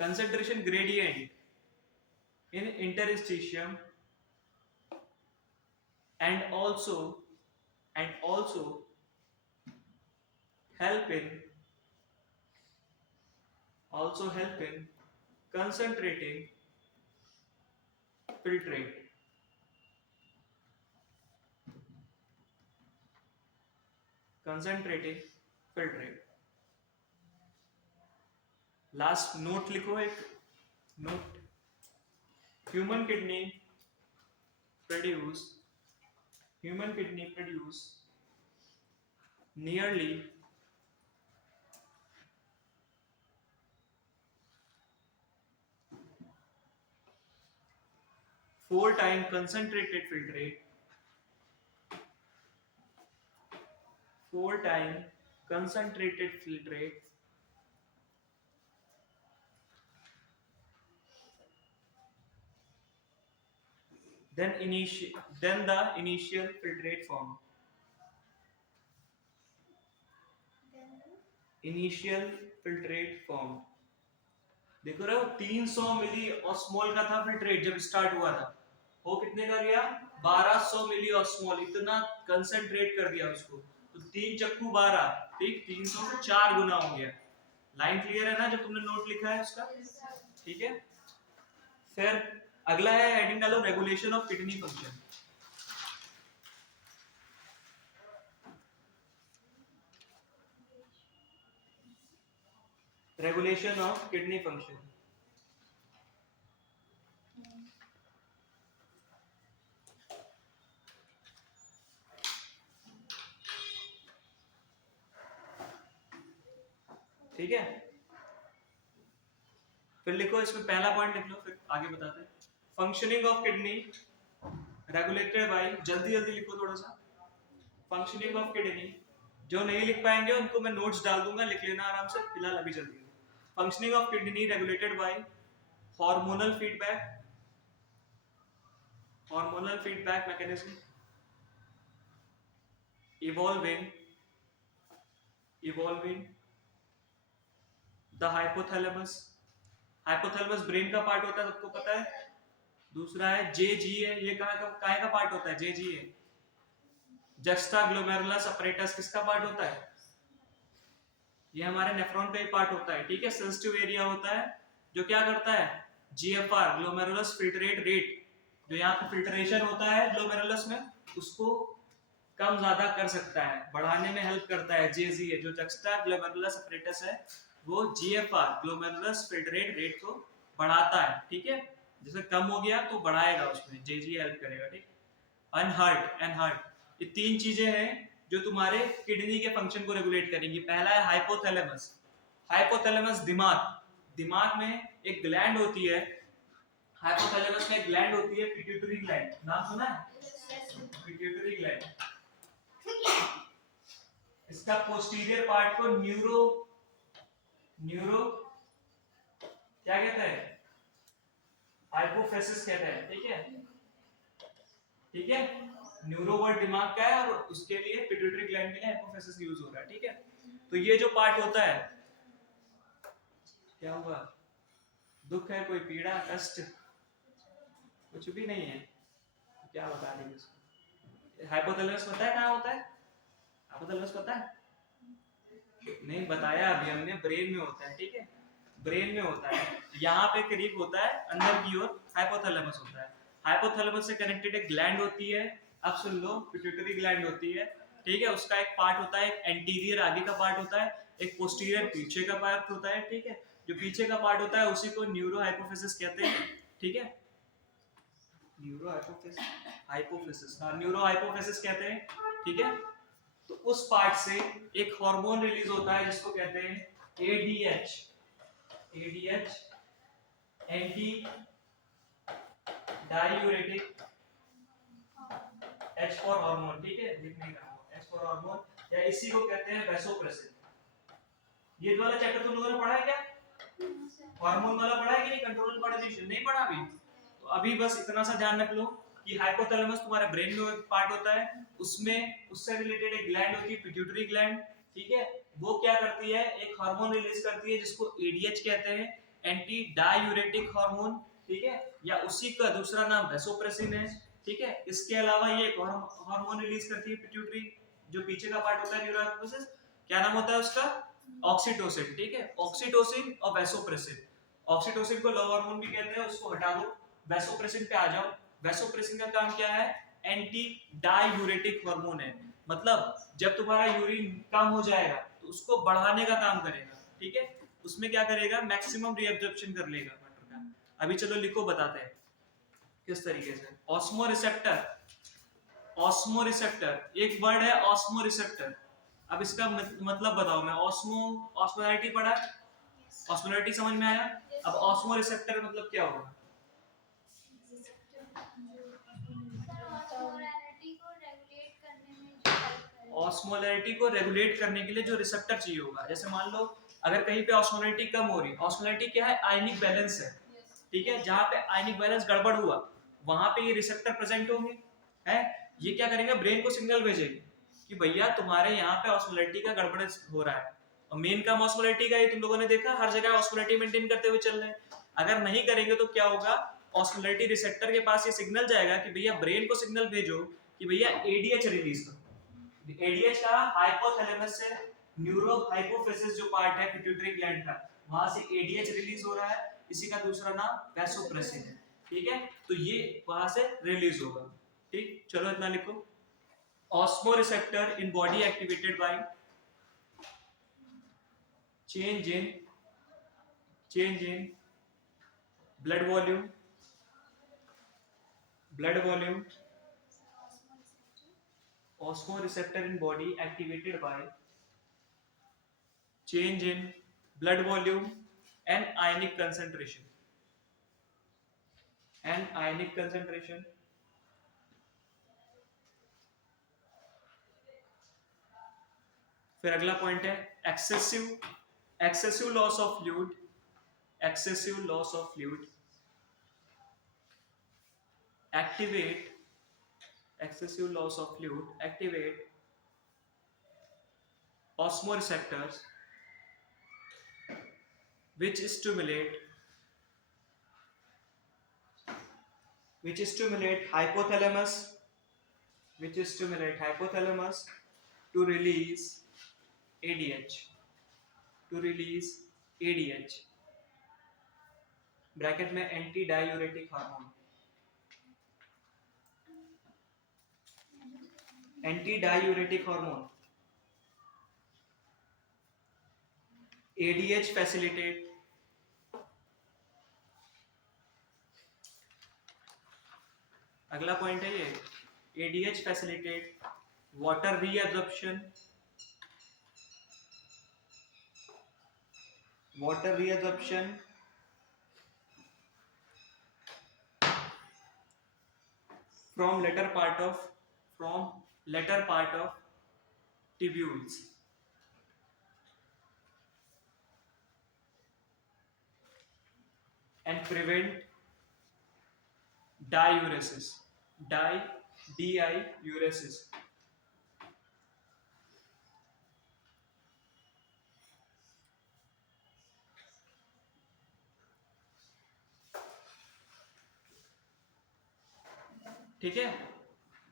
concentration gradient in interstitium, and also help in concentrating filtrate, concentrating filtrate। Last note लिखो, एक note, human kidney produce human kidney produce nearly 4 times concentrated filtrate 4 times concentrated filtrate then the initial filtrate form. Initial filtrate form देखो रहे हो 300 milli osmole का था filtrate जब start हुआ था, वो कितने का गया 1200 मिली ऑस्मोल, इतना कंसंट्रेट कर दिया उसको, तो 3 चक्कू 12, ठीक 300 से 4 गुना हो गया। लाइन क्लियर है ना जो तुमने नोट लिखा है उसका, ठीक है। फिर अगला है हेडिंग डालो regulation of kidney function. Regulation of kidney function, ठीक है। फिर लिखो इसमें पहला पॉइंट लिख लो, फिर आगे बताते हैं। Functioning of kidney regulated by, जल्दी जल्दी लिखो थोड़ा सा। फंक्शनिंग ऑफ किडनी, जो नहीं लिख पाएंगे उनको मैं नोट्स डाल दूंगा, लिख लेना आराम से, फिलहाल अभी जल्दी। Functioning of kidney regulated by hormonal feedback mechanism evolving the hypothalamus. Hypothalamus brain का पार्ट होता है, सबको पता है। दूसरा है JGA, ये कहाँ का पार्ट होता है JGA? जस्टा ग्लोमेरुलस अपरेटस किसका पार्ट होता है? ये हमारे नेफ्रॉन का ही पार्ट होता है, ठीक है। सेंसिटिव एरिया होता है जो क्या करता है GFR ग्लोमेरुलस फिल्ट्रेट रेट, जो यहाँ पे फिल्ट्रेशन होता है ग्लोमेरुलस में, उसको कम ज्यादा कर सकता है, बढ़ाने में हेल्प करता है। JGA जो जस्टा ग्लोमेरुलस अपरेटस है वो GFR ग्लोमेरुलस फिल्ट्रेट रेट को बढ़ाता है, ठीक है। जैसे कम हो गया तो बढ़ाएगा, उसमें JGA हेल्प करेगा, ठीक। अनहर्ट, ये 3 चीजें हैं जो तुम्हारे किडनी के फंक्शन को रेगुलेट करेंगी। पहला है हाइपोथैलेमस दिमाग में एक ग्लैंड होती है, हाइपोथैलेमस में एक ग्लैंड होती है पिट्यूटरी ग्लैंड, नाम सुना है पिट्यूटरी ग्लैंड। इसका पोस्टीरियर पार्ट को न्यूरो क्या कहते हैं, हाइपोफिसिस कहते हैं, ठीक है। न्यूरो वर्ड दिमाग का है और उसके लिए पिट्यूटरी ग्लैंड के लिए हाइपोफिसिस यूज हो रहा है, ठीक है। तो ये जो पार्ट होता है, क्या हुआ, दुख है, कोई पीड़ा कष्ट, कुछ भी नहीं है, क्या बता देंगे इसको। हाइपोथैलेमस पता है कहाँ होता है? हाइपोथैलेमस पता है? नहीं बताया अभी हमने, ब्रेन में होता है, ठीक है, ब्रेन में होता है। यहाँ पे करीब होता है, अंदर की ओर हाइपोथैलेमस होता है। हाइपोथैलेमस से कनेक्टेड एक ग्लैंड होती है, अब सुन लो, पिट्यूटरी ग्लैंड होती है, ठीक है। उसका एक पार्ट होता है, एक एंटीरियर आगे का पार्ट होता है, एक पोस्टीरियर पीछे का पार्ट होता है, ठीक है। जो पीछे का पार्ट होता है उसी को न्यूरो हाइपोफिसिस कहते हैं, ठीक है। न्यूरो हाइपोफिसिस कहते हैं, ठीक है। तो उस पार्ट से एक हार्मोन रिलीज होता है जिसको कहते हैं ADH anti diuretic H for hormone, ठीक है, लिख नहीं रहा हूं, H फॉर हार्मोन, या इसी को कहते हैं वैसोप्रेसिन। ये वाला चैप्टर तुम लोगों ने पढ़ा है क्या? हार्मोन वाला पढ़ा है कि नहीं? कंट्रोल कोऑर्डिनेशन नहीं पढ़ा अभी? तो अभी बस इतना सा ध्यान रख लो कि हाइपोथैलेमस तुम्हारे ब्रेन में एक पार्ट होता है, उसमें उससे रिलेटेड एक ग्लैंड होती है पिट्यूटरी ग्लैंड, ठीक है। वो क्या करती है, एक हार्मोन रिलीज करती है जिसको ADH कहते हैं, एंटी डायूरेटिक हार्मोन, ठीक है, या उसी का दूसरा नाम वैसोप्रेसिन है, ठीक है। इसके अलावा ये एक हार्मोन रिलीज करती है पिट्यूटरी, जो पीछे का पार्ट होता है न्यूरो हाइपोफिसिस, क्या नाम होता है उसका? ऑक्सीटोसिन, ठीक है। ऑक्सीटोसिन और वैसोप्रेसिन, ऑक्सीटोसिन को लव हार्मोन भी कहते हैं, उसको हटा दो, वैसोप्रेसिन पे आ जाओ। वैसोप्रेसिन का काम क्या है? एंटी डायूरेटिक हार्मोन है, मतलब जब तुम्हारा यूरिन कम हो जाएगा तो उसको बढ़ाने का काम करेगा, ठीक है। उसमें क्या करेगा? मैक्सिमम रीअब्जॉर्प्शन कर लेगा वाटर का। अभी चलो लिखो, बताते हैं किस तरीके से? ऑस्मो रिसेप्टर, ऑस्मो रिसेप्टर एक वर्ड है ऑस्मो रिसेप्टर। अब इसका मतलब बताओ मैं। ऑस्मो, ऑस्मोलैरिटी पढ़ा, ऑस्मोलैरिटी समझ में आया। अब ऑस्मो रिसेप्टर मतलब क्या होगा? ऑस्मोलैरिटी को रेगुलेट करने के लिए जो रिसेप्टर चाहिए होगा। जैसे मान लो अगर कहीं पे ऑस्मोलैरिटी कम हो रही, ऑस्मोलैरिटी क्या है? आयनिक बैलेंस है, ठीक है। जहां पे आयनिक बैलेंस गड़बड़ हुआ वहां पे ये रिसेप्टर प्रेजेंट होंगे, है। ये क्या करेंगे? ब्रेन को सिग्नल भेजेंगे कि भैया तुम्हारे यहाँ पे ऑस्मोलैरिटी का गड़बड़ हो रहा है। और मेन काम ऑस्मोलैरिटी का ही तुम लोगों ने देखा, हर जगह ऑस्मोलैरिटी मेंटेन करते हुए चल रहे हैं। अगर नहीं करेंगे तो क्या होगा? ऑस्मोलैरिटी रिसेप्टर के पास ये सिग्नल जाएगा कि भैया ब्रेन को सिग्नल भेजो कि भैया एडीएच रिलीज करो। एडीएच का हाइपोथैलेमस से न्यूरो हाइपोफिसिस जो पार्ट है पिट्यूटरी ग्लैंड का, वहां से एडीएच रिलीज हो रहा है। इसी का दूसरा नाम वैसोप्रेसिन है, ठीक है। तो ये वहां से रिलीज होगा, ठीक। चलो इतना लिखो। Osmo receptor in body activated by change in blood volume, osmoreceptor in body activated by change in blood volume and ionic concentration. फिर अगला पॉइंट है excessive loss of fluid, activate osmoreceptors which stimulate hypothalamus to release ADH, bracket में anti diuretic hormone, ADH facilitate अगला point है ये, ADH facilitate water reabsorption from latter part of tubules and prevent diuresis, diuresis. ठीक है।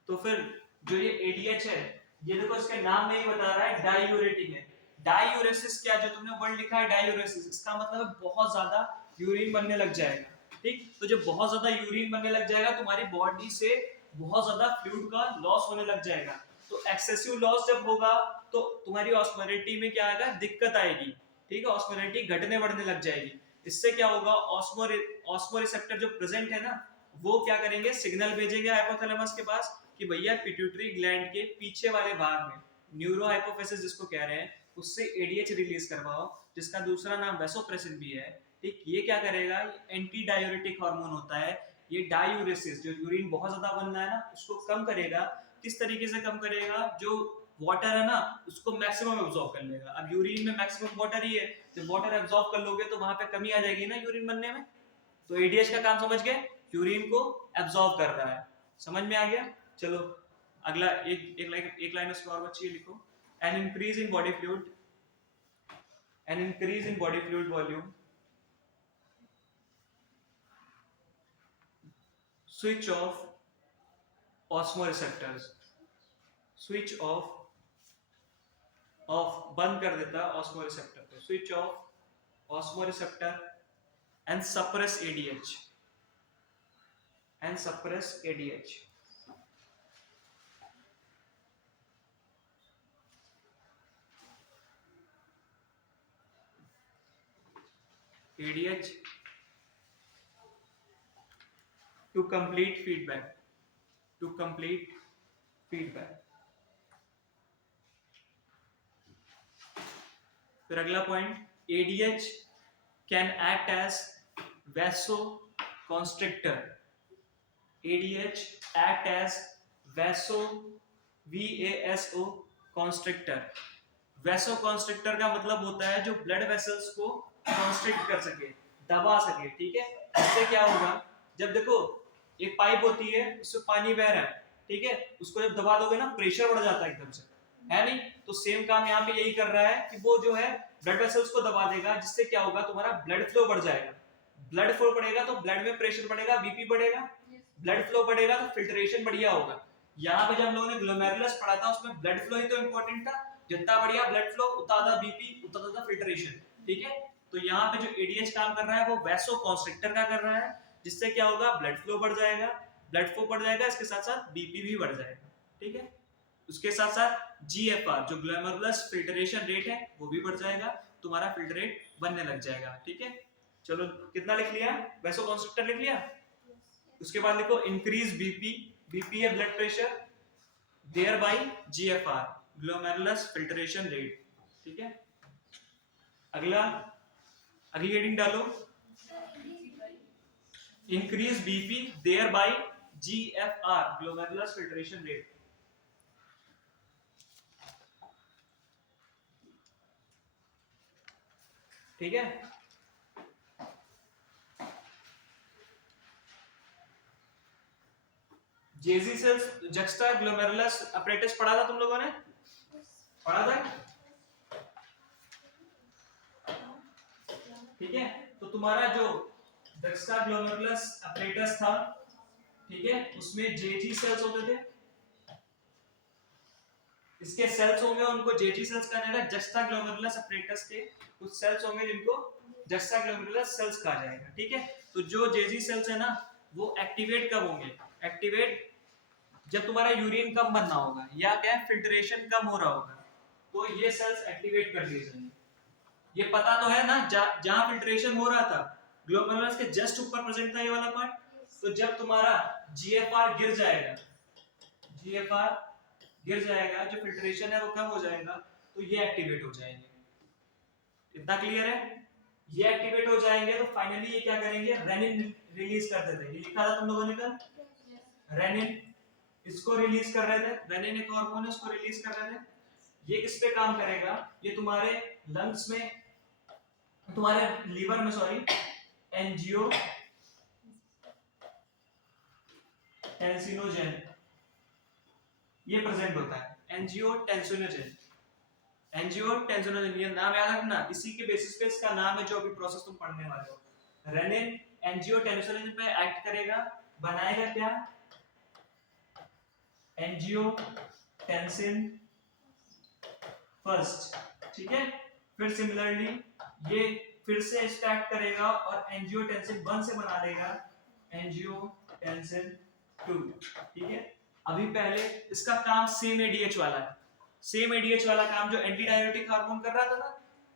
तो फिर जो ये ADH है, ये देखो इसके नाम में ही बता रहा है डायूरेटिक है। डायूरेसिस क्या, जो तुमने वर्ड लिखा है डायूरेसिस, इसका मतलब है बहुत ज्यादा यूरिन बनने लग जाएगा, ठीक। तो जब बहुत ज्यादा यूरिन बनने लग जाएगा तुम्हारी बॉडी से बहुत ज्यादा फ्लूइड का लॉस होने लग जाएगा। तो एक्सेसिव लॉस जब होगा तो तुम्हारी ऑस्मोलैरिटी में क्या आएगा? दिक्कत आएगी, ठीक है। ऑस्मोलैरिटी घटने बढ़ने लग जाएगी। इससे क्या होगा? ऑस्मो रिसेप्टर जो प्रेजेंट है ना, वो क्या करेंगे? सिग्नल भेजेंगे हाइपोथैलेमस के पास कि भैया पिट्यूटरी ग्लैंड के पीछे वाले भाग में, न्यूरो हाइपोफिसिस जिसको कह रहे हैं, उससे एडीएच रिलीज करवाओ, जिसका दूसरा नाम वैसोप्रेसिन भी है, ठीक। ये क्या करेगा? एंटी डायूरेटिक हार्मोन होता है। ये डायूरेसिस, जो यूरिन बहुत ज्यादा बन रहा है ना, उसको कम करेगा। किस तरीके से कम करेगा? जो वाटर है ना, उसको मैक्सिमम एब्जॉर्ब कर लेगा। अब यूरिन में मैक्सिमम वाटर ही है, जब वाटर एब्जॉर्ब कर लोगे तो वहां पे कमी आ जाएगी ना यूरिन बनने में। तो एडीएच का काम समझ गए? यूरिन को एब्जॉर्ब कर रहा है। समझ में आ गया? चलो अगला एक लाइन उसको और बच्ची लिखो। An increase in body fluid volume, switch off osmoreceptors, बंद कर देता ऑस्मोरिसेप्टर को, switch off osmoreceptor and suppress ADH, ADH to complete feedback, to complete feedback. फिर अगला point, ADH can act as vasoconstrictor, ADH act as VASO constrictor। vasoconstrictor का मतलब होता है जो ब्लड वेसल्स को कॉन्स्ट्रिक्ट कर सके, दबा सके, ठीक है। इससे क्या होगा, जब देखो एक पाइप होती है उससे पानी बह रहा है, ठीक है, उसको जब दबा दोगे ना प्रेशर बढ़ जाता है एकदम से, है नहीं। तो सेम काम यहाँ पे यही कर रहा है कि वो जो है ब्लड वेसल्स को दबा देगा, जिससे क्या होगा तुम्हारा ब्लड फ्लो बढ़ जाएगा। ब्लड फ्लो बढ़ेगा तो ब्लड में प्रेशर बढ़ेगा, बीपी बढ़ेगा, ब्लड फ्लो बढ़ेगा तो फिल्ट्रेशन बढ़िया होगा। यहाँ पे जब हम लोगों ने ग्लोमेरुलस पढ़ा था उसमें ब्लड फ्लो ही तो इंपॉर्टेंट था, जितना बढ़िया ब्लड फ्लो उतना ज्यादा बीपी उतना ज्यादा फिल्ट्रेशन, ठीक है। तो यहाँ पे जो एडीएच काम कर रहा है वो वैसोकॉन्स्ट्रिक्टर का कर रहा है, जिससे क्या होगा ब्लड फ्लो बढ़ जाएगा, ब्लड फ्लो बढ़ जाएगा, इसके साथ साथ बीपी भी बढ़ जाएगा, ठीक है। उसके साथ साथ जीएफआर जो ग्लोमेरुलस फिल्ट्रेशन रेट है वो भी बढ़ जाएगा, तुम्हारा फिल्टर रेट बनने लग जाएगा, ठीक है। चलो कितना लिख लिया, वैसोकॉन्स्ट्रिक्टर लिख लिया। उसके बाद लिखो इंक्रीज बीपी, बीपी है blood pressure, thereby GFR glomerulus filtration rate, ठीक है। अगला, अगली हेडिंग डालो, increase BP thereby GFR glomerulus filtration rate. ठीक है। JG cells juxta glomerulus apparatus पढ़ा था तुम लोगों ने, पढ़ा था, ठीक है। तो तुम्हारा जो जक्स्टा ग्लोमेरुलस अपरेटस था, ठीक है, उसमें जेजी सेल्स होते थे, इसके सेल्स होंगे उनको जेजी सेल्स कहा जाएगा। जक्स्टा ग्लोमेरुलस अपरेटस के कुछ सेल्स होंगे जिनको जक्स्टा ग्लोमेरुलस सेल्स कहा जाएगा, ठीक है। तो जो जेजी सेल्स है ना वो एक्टिवेट कब होंगे, एक्टिवेट जब तुम्हारा यूरिन कम बनना होगा या क्या फिल्ट्रेशन कम हो रहा होगा, तो ये सेल्स एक्टिवेट कर दिए जाएंगे। ये पता तो है ना, जहां फिल्ट्रेशन हो रहा था ग्लोमेरुलस के जस्ट ऊपर प्रेजेंट था ये वाला पार्ट, तो जब तुम्हारा जीएफआर गिर जाएगा, जीएफआर गिर जाएगा, जो फिल्ट्रेशन है वो कम हो जाएगा, तो ये एक्टिवेट हो जाएंगे। इतना क्लियर है, ये एक्टिवेट हो जाएंगे तो फाइनली ये क्या करेंगे, रेनिन रिलीज कर देते हैं। ये लिखा था तुम लोगों ने कल, रेनिन इसको रिलीज कर रहे थे, रेनिन एक हार्मोन है उसको रिलीज कर रहे थे। ये किस पे काम करेगा, ये तुम्हारे लंग्स में, तुम्हारे लीवर में सॉरी, एंजियो टेंसिनोजेन ये प्रेजेंट होता है, एंजियो टेंसिनोजेन। एंजियो टेंसिनोजेन ये नाम याद रखना, इसी के बेसिस पे इसका नाम है जो अभी प्रोसेस तुम पढ़ने वाले हो। रेनिन एंजियो टेंसिनोजेन पे एक्ट करेगा, बनाएगा क्या, एंजियोटेंसिन फर्स्ट, ठीक है। फिर सिमिलरली ये फिर से स्टार्ट करेगा और एंजियोटेंसिन 1 से बना देगा एंजियोटेंसिन 2, ठीक है। अभी पहले इसका काम सेम एडीएच वाला है, सेम एडीएच वाला काम जो एंटी डायरेटिक हार्मोन कर रहा था ना,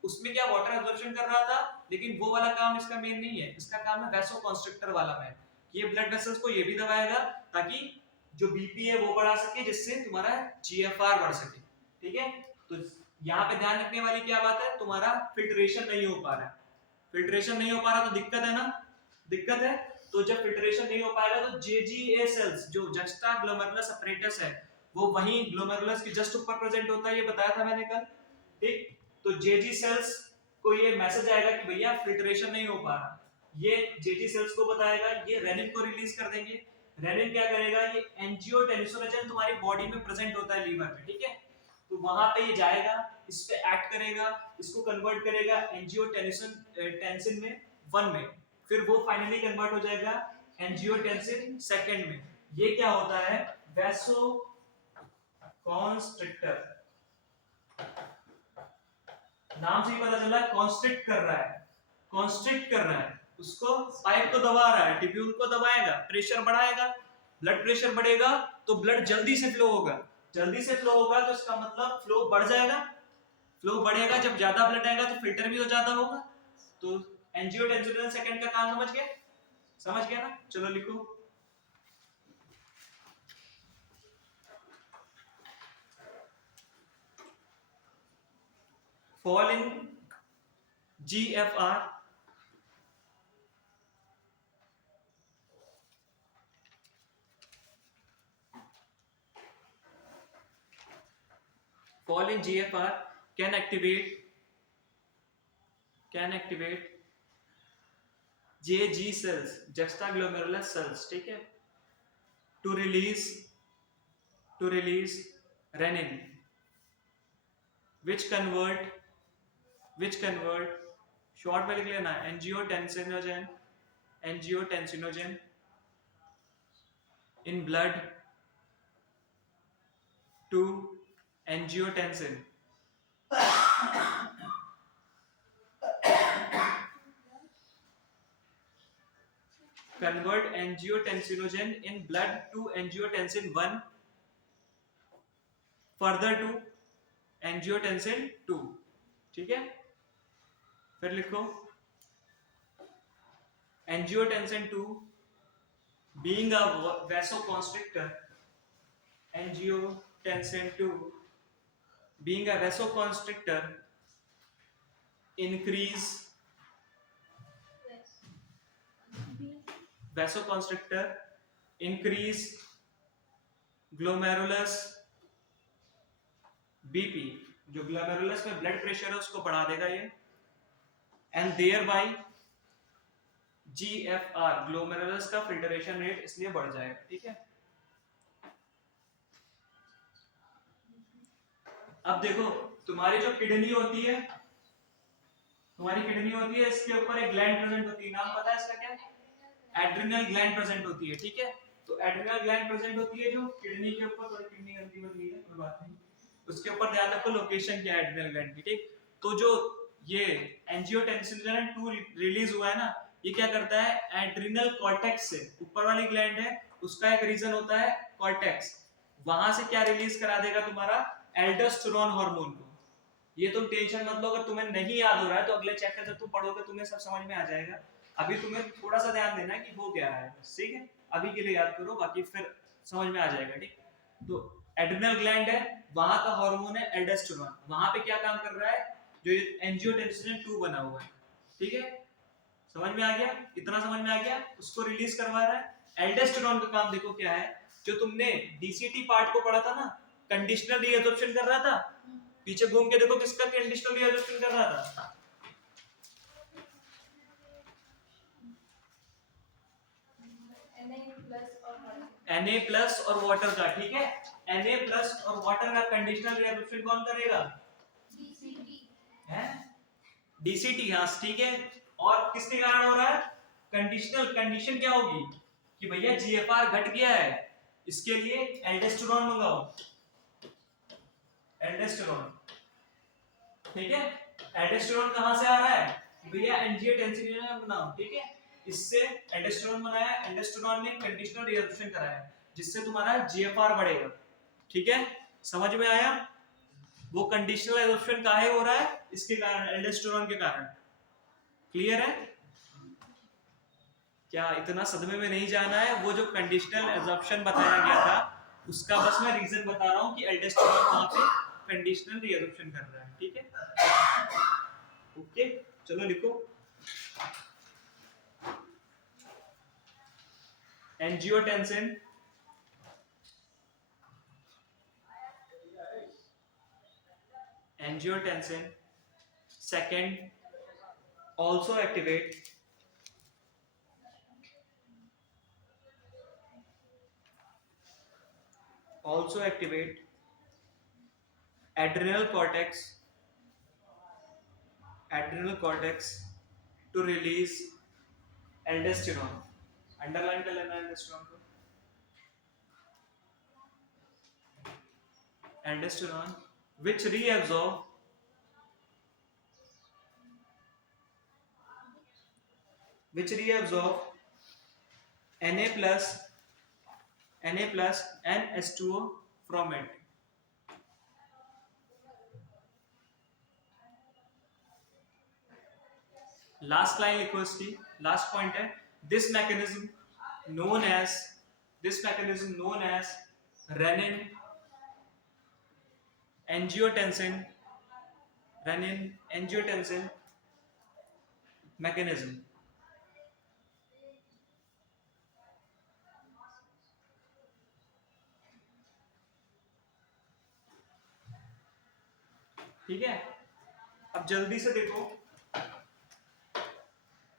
उसमें क्या वाटर एब्जॉर्प्शन कर रहा था, लेकिन वो वाला काम इसका मेन नहीं है। इसका काम है वैसोकॉन्स्ट्रिक्टर वाला में, ये ब्लड वेसल्स को ये भी दबाएगा ताकि जो बीपी है वो बढ़ा सके, जिससे तुम्हारा जीएफआर बढ़ सके, ठीक है। तो यहाँ पे ध्यान रखने वाली क्या बात है, तुम्हारा फिल्ट्रेशन नहीं हो पा रहा है, फिल्ट्रेशन नहीं हो पा रहा तो दिक्कत है ना, दिक्कत है। तो जब फिल्ट्रेशन नहीं हो पाएगा तो जेजीए सेल्स जो जक्स्टा ग्लोमेरुलस अपरेटस है वो वहीं ग्लोमेरुलस के जस्ट ऊपर प्रेजेंट होता है, ये बताया था मैंने कल, ठीक। तो जेजी सेल्स को ये मैसेज आएगा कि भैया फिल्ट्रेशन नहीं हो पा रहा, ये जेजी सेल्स को बताएगा, ये रेनिन को रिलीज कर देंगे। रेनिन क्या करेगा, ये एंजियोटेंसिनोजेन तुम्हारी बॉडी में प्रेजेंट होता है लीवर में, ठीक है। तो वहां पे ये जाएगा, इस पे एक्ट करेगा, इसको कन्वर्ट करेगा एंजियोटेंसिन में 1 में, फिर वो फाइनली कन्वर्ट हो जाएगा एंजियोटेंसिन 2 में। ये क्या होता है, वैसोकॉन्स्ट्रिक्टर, नाम से ही पता चला कॉन्स्ट्रिक्ट कर रहा है, कॉन्स्ट्रिक्ट कर रहा है, उसको पाइप को दबा रहा है, ट्यूब्यूल को दबाएगा, प्रेशर बढ़ाएगा, ब्लड प्रेशर बढ़ेगा तो ब्लड जल्दी से फ्लो होगा, जल्दी से फ्लो होगा तो इसका मतलब फ्लो बढ़ जाएगा, फ्लो बढ़ेगा, जब ज्यादा ब्लड आएगा तो फिल्टर भी तो ज्यादा होगा। तो एंजियोटेंसिन 2 का काम समझ गया, समझ गया ना। चलो लिखो fall in GFR can activate JG cells, juxtaglomerular cells, ठीक है, to release renin, which convert short में लिख लेना angiotensinogen in blood to angiotensin. Convert angiotensinogen in blood to angiotensin 1 further to angiotensin 2. ठीक है, फिर लिखो angiotensin 2 being a vasoconstrictor, angiotensin 2 being a vasoconstrictor increase glomerulus BP, जो glomerulus में blood pressure है उसको बढ़ा देगा ये, एंड देयरबाय GFR ग्लोमेरुलस का फिल्ट्रेशन रेट इसलिए बढ़ जाएगा, ठीक है। अब देखो तुम्हारी जो किडनी होती है, इसके ऊपर एक ग्लैंड प्रेजेंट होती है, नाम पता है इसका क्या है? एड्रिनल ग्लैंड प्रेजेंट होती है, ठीक है। तो एड्रिनल ग्लैंड प्रेजेंट होती है जो किडनी के ऊपर, थोड़ी किडनी गलती बन गई है, कोई बात नहीं, उसके ऊपर ध्यान रखो लोकेशन क्या है एड्रिनल ग्लैंड की, ठीक। तो जो ये एंजियोटेंसिन 2 रिलीज हुआ है ना, ये क्या करता है, एड्रिनल कॉर्टेक्स से, ऊपर वाली ग्लैंड है उसका एक रीजन होता है कॉर्टेक्स, वहां से क्या रिलीज करा देगा, तुम्हारा एल्डोस्टेरोन हार्मोन को। ये तुम टेंशन मत लो, अगर तुम्हें नहीं याद हो रहा है तो अगले चैप्टर जब तुम पढ़ोगे तुम्हें सब समझ में आ जाएगा। अभी तुम्हें थोड़ा सा ध्यान देना है कि वो क्या है, ठीक है, अभी के लिए याद करो, बाकी फिर समझ में आ जाएगा, ठीक। तो एड्रिनल ग्लैंड है, वहां का हार्मोन है एल्डोस्टेरोन, वहां पे क्या काम कर रहा है, जो एंजियोटेंसिन 2 बना हुआ है, ठीक है, समझ में आ गया, इतना समझ में आ गया, उसको रिलीज करवा रहा है। एल्डोस्टेरोन का काम देखो क्या है, जो तुमने डीसीटी पार्ट को पढ़ा था ना, कंडीशनल रीअब्जॉर्प्शन कर रहा था, पीछे घूम के देखो किसका कंडीशनल रीअब्जॉर्प्शन कर रहा था, Na प्लस और वाटर का, ठीक है। Na प्लस और वाटर का कंडीशनल रिएब्जॉर्प्शन कौन करेगा, डीसीटी, हाँ ठीक है। और किसके कारण हो रहा है, कंडीशनल, कंडीशन क्या होगी कि भैया जीएफआर घट गया है, इसके लिए एल्डोस्टेरोन मंगाओ, एल्डोस्टेरोन, ठीक है। एल्डोस्टेरोन कहां से आ रहा है, भैया एंजियोटेंसिन बनाओ, ठीक है, इससे एल्डोस्टेरोन बनाया, एल्डोस्टेरोन ने कंडीशनल रिएब्जॉर्प्शन कराया, जिससे तुम्हारा जीएफआर बढ़ेगा, ठीक है, समझ में आया। वो कंडीशनल रिएब्जॉर्प्शन काहे हो रहा है, इसके कारण, एल्डोस्टेरोन के कारण, क्लियर है क्या, इतना सदमे में नहीं जाना है। वो जो कंडीशनल एब्जॉर्प्शन बताया गया था उसका बस मैं रीजन बता रहा हूं कि एल्डोस्टेरोन वहां पे कंडीशनल रिएब्जॉर्प्शन कर रहा है, ठीक है, ओके, चलो लिखो angiotensin second also activate adrenal cortex to release aldosterone, underline कर लेना aldosterone को, aldosterone which reabsorb Na plus and H2O from it. Last line लिखो इसकी, लास्ट पॉइंट है, this mechanism known as renin angiotensin renin angiotensin mechanism. ठीक है, अब जल्दी से देखो,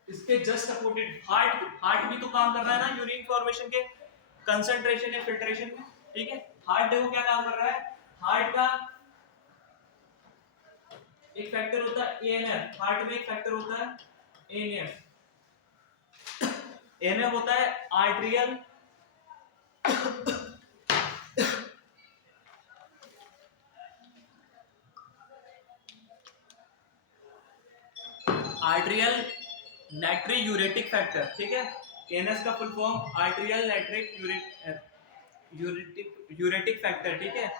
इसके जस्ट अपोजिट हार्ट भी तो काम कर रहा है ना यूरिन फॉर्मेशन के कंसंट्रेशन या फिल्ट्रेशन में। ठीक है, हार्ट देखो क्या काम कर रहा है। हार्ट का एक फैक्टर होता है एएनएफ, हार्ट में एक फैक्टर होता है एएनएफ। एएनएफ होता है arterial arterial natriuretic factor. ठीक है, एएनएफ का full form arterial natriuretic factor. ठीक है,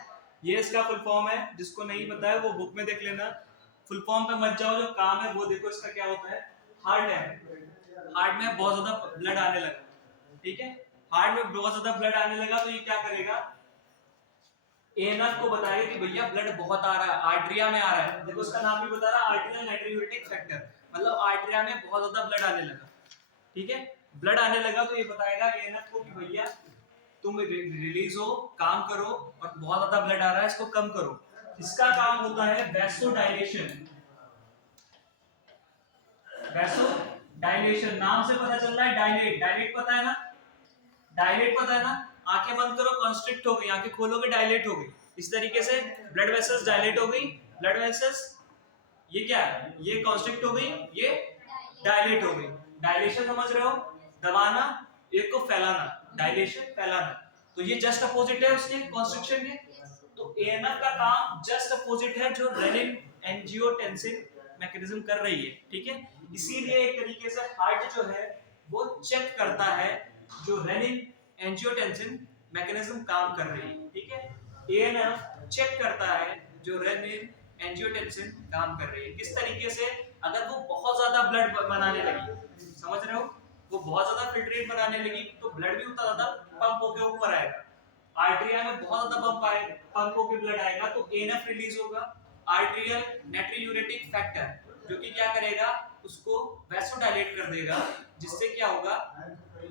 ये इसका फुल फॉर्म है, जिसको नहीं पता है वो बुक में देख लेना। फुल फॉर्म पे मत जाओ, जो काम है वो देखो। इसका क्या होता है, हार्ट है, हार्ट में बहुत ज्यादा ब्लड आने लगा। ठीक है, हार्ट में बहुत ज्यादा ब्लड आने लगा तो ये क्या करेगा, एएनएफ को बताएगा कि भैया ब्लड बहुत आ रहा है, आर्टरिया में आ रहा है। देखो उसका नाम भी बता रहा है, आर्टेरियल नाइट्रियूरेटिक फैक्टर, मतलब आर्टरिया में बहुत ज्यादा ब्लड आने लगा। ठीक है, ब्लड आने लगा तो ये बताएगा एएनएफ को कि भैया तुम रिलीज हो, काम करो, और बहुत ज्यादा ब्लड आ रहा है, इसको कम करो। इसका काम होता है वैसोडाइलेशन। वैसोडाइलेशन नाम से पता चल रहा है, डायलेट, डायलेट पता है ना, डायलेट पता है ना। आंखें बंद करो, कंस्ट्रिक्ट हो गई, आंखें खोलोगे डायलेट हो गई। इस तरीके से ब्लड वेसल्स डायलेट हो गई, ब्लड वेसल्स ये क्या है, ये कंस्ट्रिक्ट हो गई, ये डायलेट हो गई। डायलेशन समझ रहे हो, दबाना, एक को फैलाना, डायलेशन फैलाना। तो ये जस्ट अपोजिट है उसके कंस्ट्रिक्शन के। तो एएनएफ का काम जस्ट अपोजिट है जो रेनिन एंजियोटेंसिन मैकेनिज्म कर रही है। ठीक है, इसीलिए एक तरीके से हार्ट जो है वो चेक करता है जो रेनिन एंजियोटेंसिन मैकेनिज्म काम कर रही है। ठीक है, एएनएफ चेक करता है जो रेनिन एंजियोटेंसिन काम कर रही है। किस तरीके से, अगर वो बहुत ज्यादा ब्लड बनाने लगी, समझ रहे हो, वो बहुत ज्यादा फिल्ट्रेट बनाने लगी तो ब्लड भी उतना ज्यादा पंप होकर ऊपर आएगा। आर्टेरिया में बहुत ज्यादा पंप होकर ब्लड आएगा तो एएनएफ रिलीज होगा, आर्टेरियल नाइट्रियूरेटिक फैक्टर, जो कि क्या करेगा, उसको वैसोडाइलेट कर देगा, जिससे क्या होगा,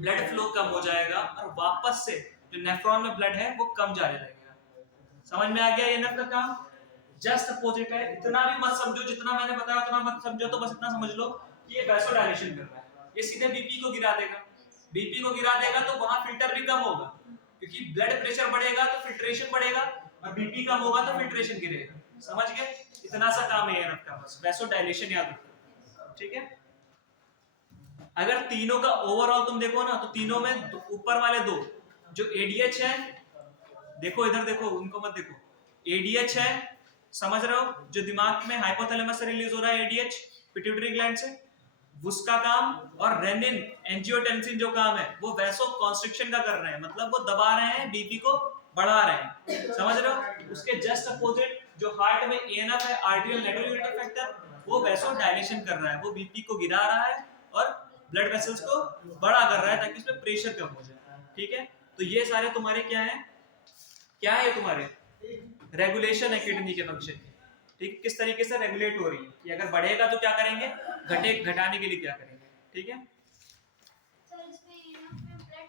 ब्लड फ्लो कम हो जाएगा और वापस से जो नेफ्रॉन में ब्लड है वो कम जाने लगेगा। समझ में आ गया एएनएफ का काम? जस्ट अपोजिट है। इतना भी मत समझो, जितना मैंने बताया उतना मत समझो, तो बस इतना समझ लो कि ये वैसोडाइलेशन कर रहा है। ये सीधे बीपी को गिरा देगा, बीपी को गिरा देगा तो वहां फिल्टर भी कम होगा, क्योंकि ब्लड प्रेशर बढ़ेगा तो फिल्ट्रेशन बढ़ेगा, और बीपी कम होगा तो फिल्ट्रेशन गिरेगा। समझ गए? इतना सा काम है एएनएफ का, बस वैसोडाइलेशन याद रखो। ठीक है, अगर तीनों का ओवरऑल तुम देखो ना, तो तीनों में ऊपर वाले दो जो एडीएच है, देखो इधर देखो, उनको मत देखो, एडीएच है, समझ रहे हो, जो दिमाग में हाइपोथैलेमस से रिलीज हो रहा है एडीएच, पिट्यूटरी ग्लैंड से, उसका काम, और रेनिन एंजियोटेंसिन जो काम है वो वैसो कॉन्स्ट्रिक्शन का कर रहे हैं, मतलब वो दबा रहे हैं, बीपी को बढ़ा रहे हैं। समझ रहे हो? उसके जस्ट अपोजिट जो हार्ट में एएनएफ है, आर्टेरियल नाइट्रियूरेटिक फैक्टर, वो वैसो डायलेशन कर रहा है, वो बीपी को गिरा रहा है और ब्लड वेसल्स को बड़ा कर रहा है ताकि उसमें प्रेशर कम हो जाए। ठीक है, तो ये सारे तुम्हारे क्या हैं, क्या है तुम्हारे रेगुलेशन है किडनी के फंक्शन की। ठीक, किस तरीके से रेगुलेट हो रही है, कि अगर बढ़ेगा तो क्या करेंगे, घटाने के लिए क्या करेंगे। ठीक है, सर इसमें ब्लड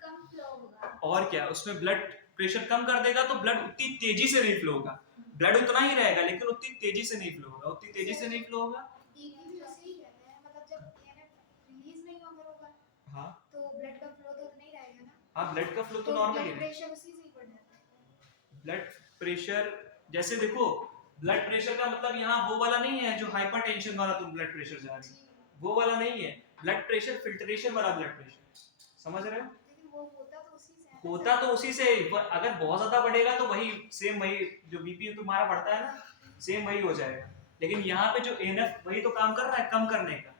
कम फ्लो होगा, और क्या, उसमें ब्लड प्रेशर कम कर देगा तो ब्लड उतनी तेजी से नहीं फ्लो होगा, ब्लड उतना ही रहेगा लेकिन उतनी तेजी से नहीं फ्लो होगा, उतनी तेजी से नहीं फ्लो होगा। डीपी भी वैसे ही रहता है, मतलब जब एएनएफ रिलीज नहीं होगा हाँ तो ब्लड का फ्लो तो नहीं रहेगा ना। हाँ, ब्लड का फ्लो तो तो नॉर्मल ही ब्लड है। प्रेशर उसी से ही बढ़ जाता है। ब्लड प्रेशर, जैसे देखो, ब्लड प्रेशर का मतलब यहाँ वो वाला नहीं है जो हाइपरटेंशन वाला तुम ब्लड प्रेशर जा रही है, वो वाला नहीं है। ब्लड प्रेशर फिल्ट्रेशन वाला ब्लड प्रेशर, समझ रहे हो? लेकिन वो होता तो उसी से है ना। होता तो उसी से, अगर बहुत ज्यादा बढ़ेगा तो वही सेम, वही जो बीपी तुम्हारा बढ़ता है ना, सेम वही हो जाएगा। लेकिन यहाँ पे जो एएनएफ वही तो काम कर रहा है कम करने का।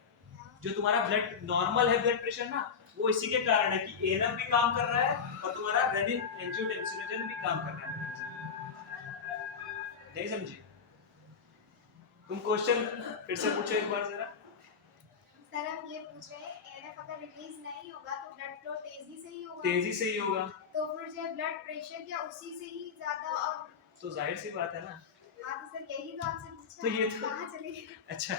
जो तुम्हारा ब्लड नॉर्मल है ब्लड प्रेशर ना, वो इसी के कारण है कि एएनएफ भी काम कर रहा है और तुम्हारा रेनिन एंजियोटेंसिन भी काम कर रहा है। नहीं समझे? तुम क्वेश्चन फिर से पूछो एक बार जरा। सर हम ये पूछ रहे हैं, एएनएफ अगर रिलीज नहीं होगा तो ब्लड फ्लो तेजी से ही होगा, तेजी से ही होगा तो फिर जो ब्लड प्रेशर क्या उसी से ही ज्यादा, और तो जाहिर सी बात है ना। हाँ तो सर यही तो आपसे पूछा तो ये तो कहाँ चले गए? अच्छा,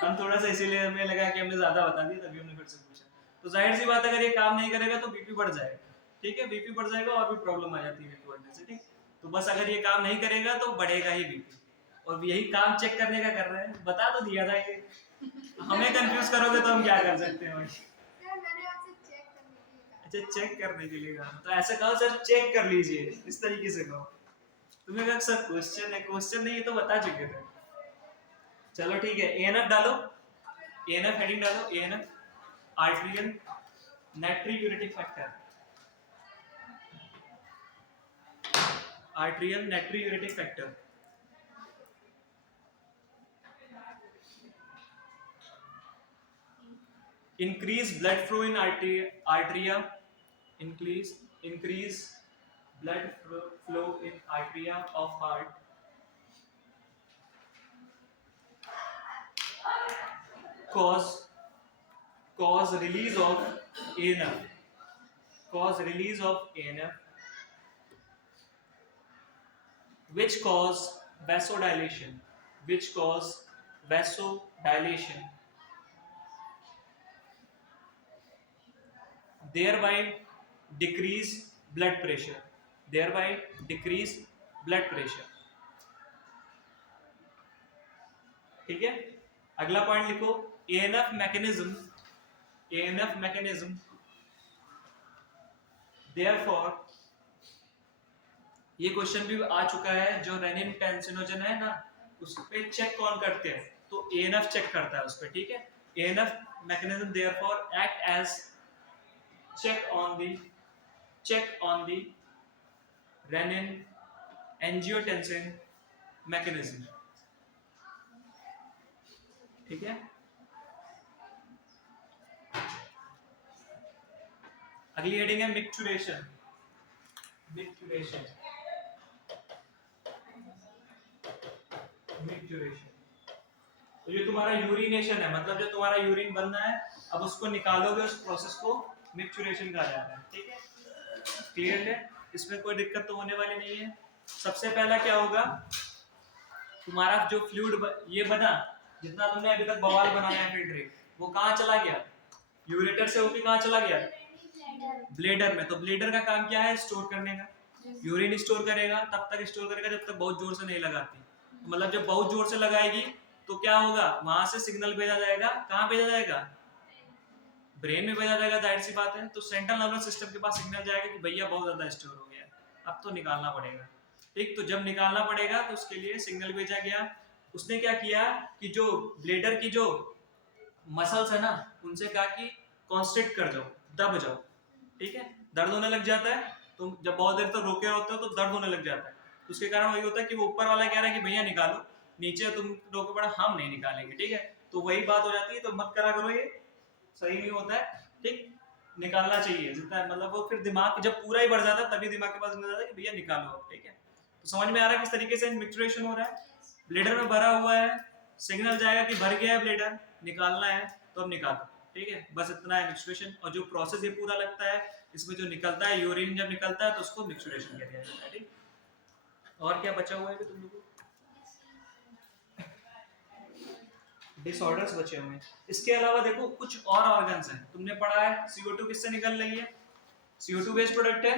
हम थोड़ा सा इसीलिए हमें लगा कि हमने ज्यादा बता दिया, तभी हमने फिर से पूछा। तो जाहिर सी बात है, अगर ये काम नहीं करेगा तो बीपी बढ़ जाएगा, ठीक है, बीपी बढ़ जाएगा और भी प्रॉब्लम आ जाती है बीपी बढ़ने से, ठीक। तो बस अगर ये काम नहीं करेगा तो बढ़ेगा ही बीपी, और यही काम चेक करने का कर रहे हैं, बता तो दिया था ये, हमें कंफ्यूज करोगे तो हम क्या कर सकते हैं भाई। सर मैंने आपसे चेक करने के लिए कहा। अच्छा, चेक करने के लिए कहा, तो ऐसे कहो सर चेक कर लीजिए, इस तरीके से कहो। तुम्हें कहा सर क्वेश्चन है, क्वेश्चन नहीं, ये तो बता चुके थे। चलो ठीक है, एएनएफ डालो, एएनएफ हेडिंग डालो, ANF arterial natriuretic factor, arterial natriuretic factor. Increase blood flow in arteria, increase blood flow in arteria of heart, cause release of ANF, cause release of ANF, which cause vasodilation, which cause vasodilation, thereby decrease blood pressure, thereby decrease blood pressure, ठीक है। अगला point लिखो, ANF mechanism, ANF mechanism therefore, ये question भी आ चुका है, जो rennin टेंसिनोजन है ना, उस पे चेक कौन करते हैं, तो एएनएफ चेक करता है उस पे, ठीक है। ANF mechanism therefore act as check on the renin angiotensin mechanism, ठीक है। अगली हेडिंग है मिक्चुरेशन, मिक्चुरेशन, मिक्चुरेशन। तो जो तुम्हारा यूरिनेशन है, मतलब जो तुम्हारा यूरिन बनना है, अब उसको निकालोगे, उस प्रोसेस को मिक्चुरेशन कहा जाता है, ठीक है। क्लियर है, इसमें कोई दिक्कत तो होने वाली नहीं है। सबसे पहला क्या होगा, तुम्हारा जो फ्लूइड ये बना, जितना तुमने अभी तक बवाल बनाया है फिल्ट्रेट, वो कहाँ चला गया, यूरेटर से होके कहाँ चला गया, ब्लेडर में। तो ब्लेडर का काम क्या है, स्टोर करने का। यूरिन स्टोर करेगा, तब तक स्टोर करेगा जब तक बहुत जोर से नहीं लगाती, मतलब जब बहुत जोर से लगाएगी तो क्या होगा, वहां से सिग्नल भेजा जाएगा, कहाँ भेजा जाएगा, ब्रेन में भेजा जाएगा, जाहिर सी बात है। तो सेंट्रल नर्वस सिस्टम के पास सिग्नल जाएगा कि भैया बहुत ज्यादा स्टोर हो गया, अब तो निकालना पड़ेगा, ठीक। तो जब निकालना पड़ेगा तो उसके लिए सिग्नल भेजा गया। उसने क्या किया कि जो ब्लेडर की जो मसल्स है ना, उनसे कहा कि कॉन्स्ट्रिक्ट कर जाओ, दब जाओ, ठीक है। दर्द होने लग जाता है, तुम जब बहुत देर तक रोके होते हो तो दर्द होने लग जाता है, तो उसके कारण वही होता है कि वो ऊपर वाला कह रहा है कि भैया निकालो, नीचे तुम रोके पड़ा, हम नहीं निकालेंगे, ठीक है। तो वही बात हो जाती है, तो मत करा करो, ये सही नहीं होता है, ठीक। निकालना चाहिए जितना, मतलब वो फिर दिमाग जब पूरा ही बढ़ जाता है तभी दिमाग के पास मिल जाता है कि भैया निकालो अब, ठीक है। तो समझ में आ रहा है किस तरीके से मिक्चुरेशन हो रहा है। ब्लेडर में भरा हुआ है, सिग्नल जाएगा कि भर गया है ब्लेडर, निकालना है, तो अब निकालो, ठीक है। बस इतना है मिक्चुरेशन। और जो प्रोसेस ये पूरा लगता है, इसमें जो निकलता है, यूरिन जब निकलता है तो उसको मिक्चुरेशन कहते हैं, ठीक। और क्या बचा हुआ है कि तुम लोगों को, डिसऑर्डर्स बचे हुए हैं। इसके अलावा देखो कुछ और ऑर्गन्स हैं, तुमने पढ़ा है CO2 किससे निकल रही है, CO2 वेस्ट प्रोडक्ट है।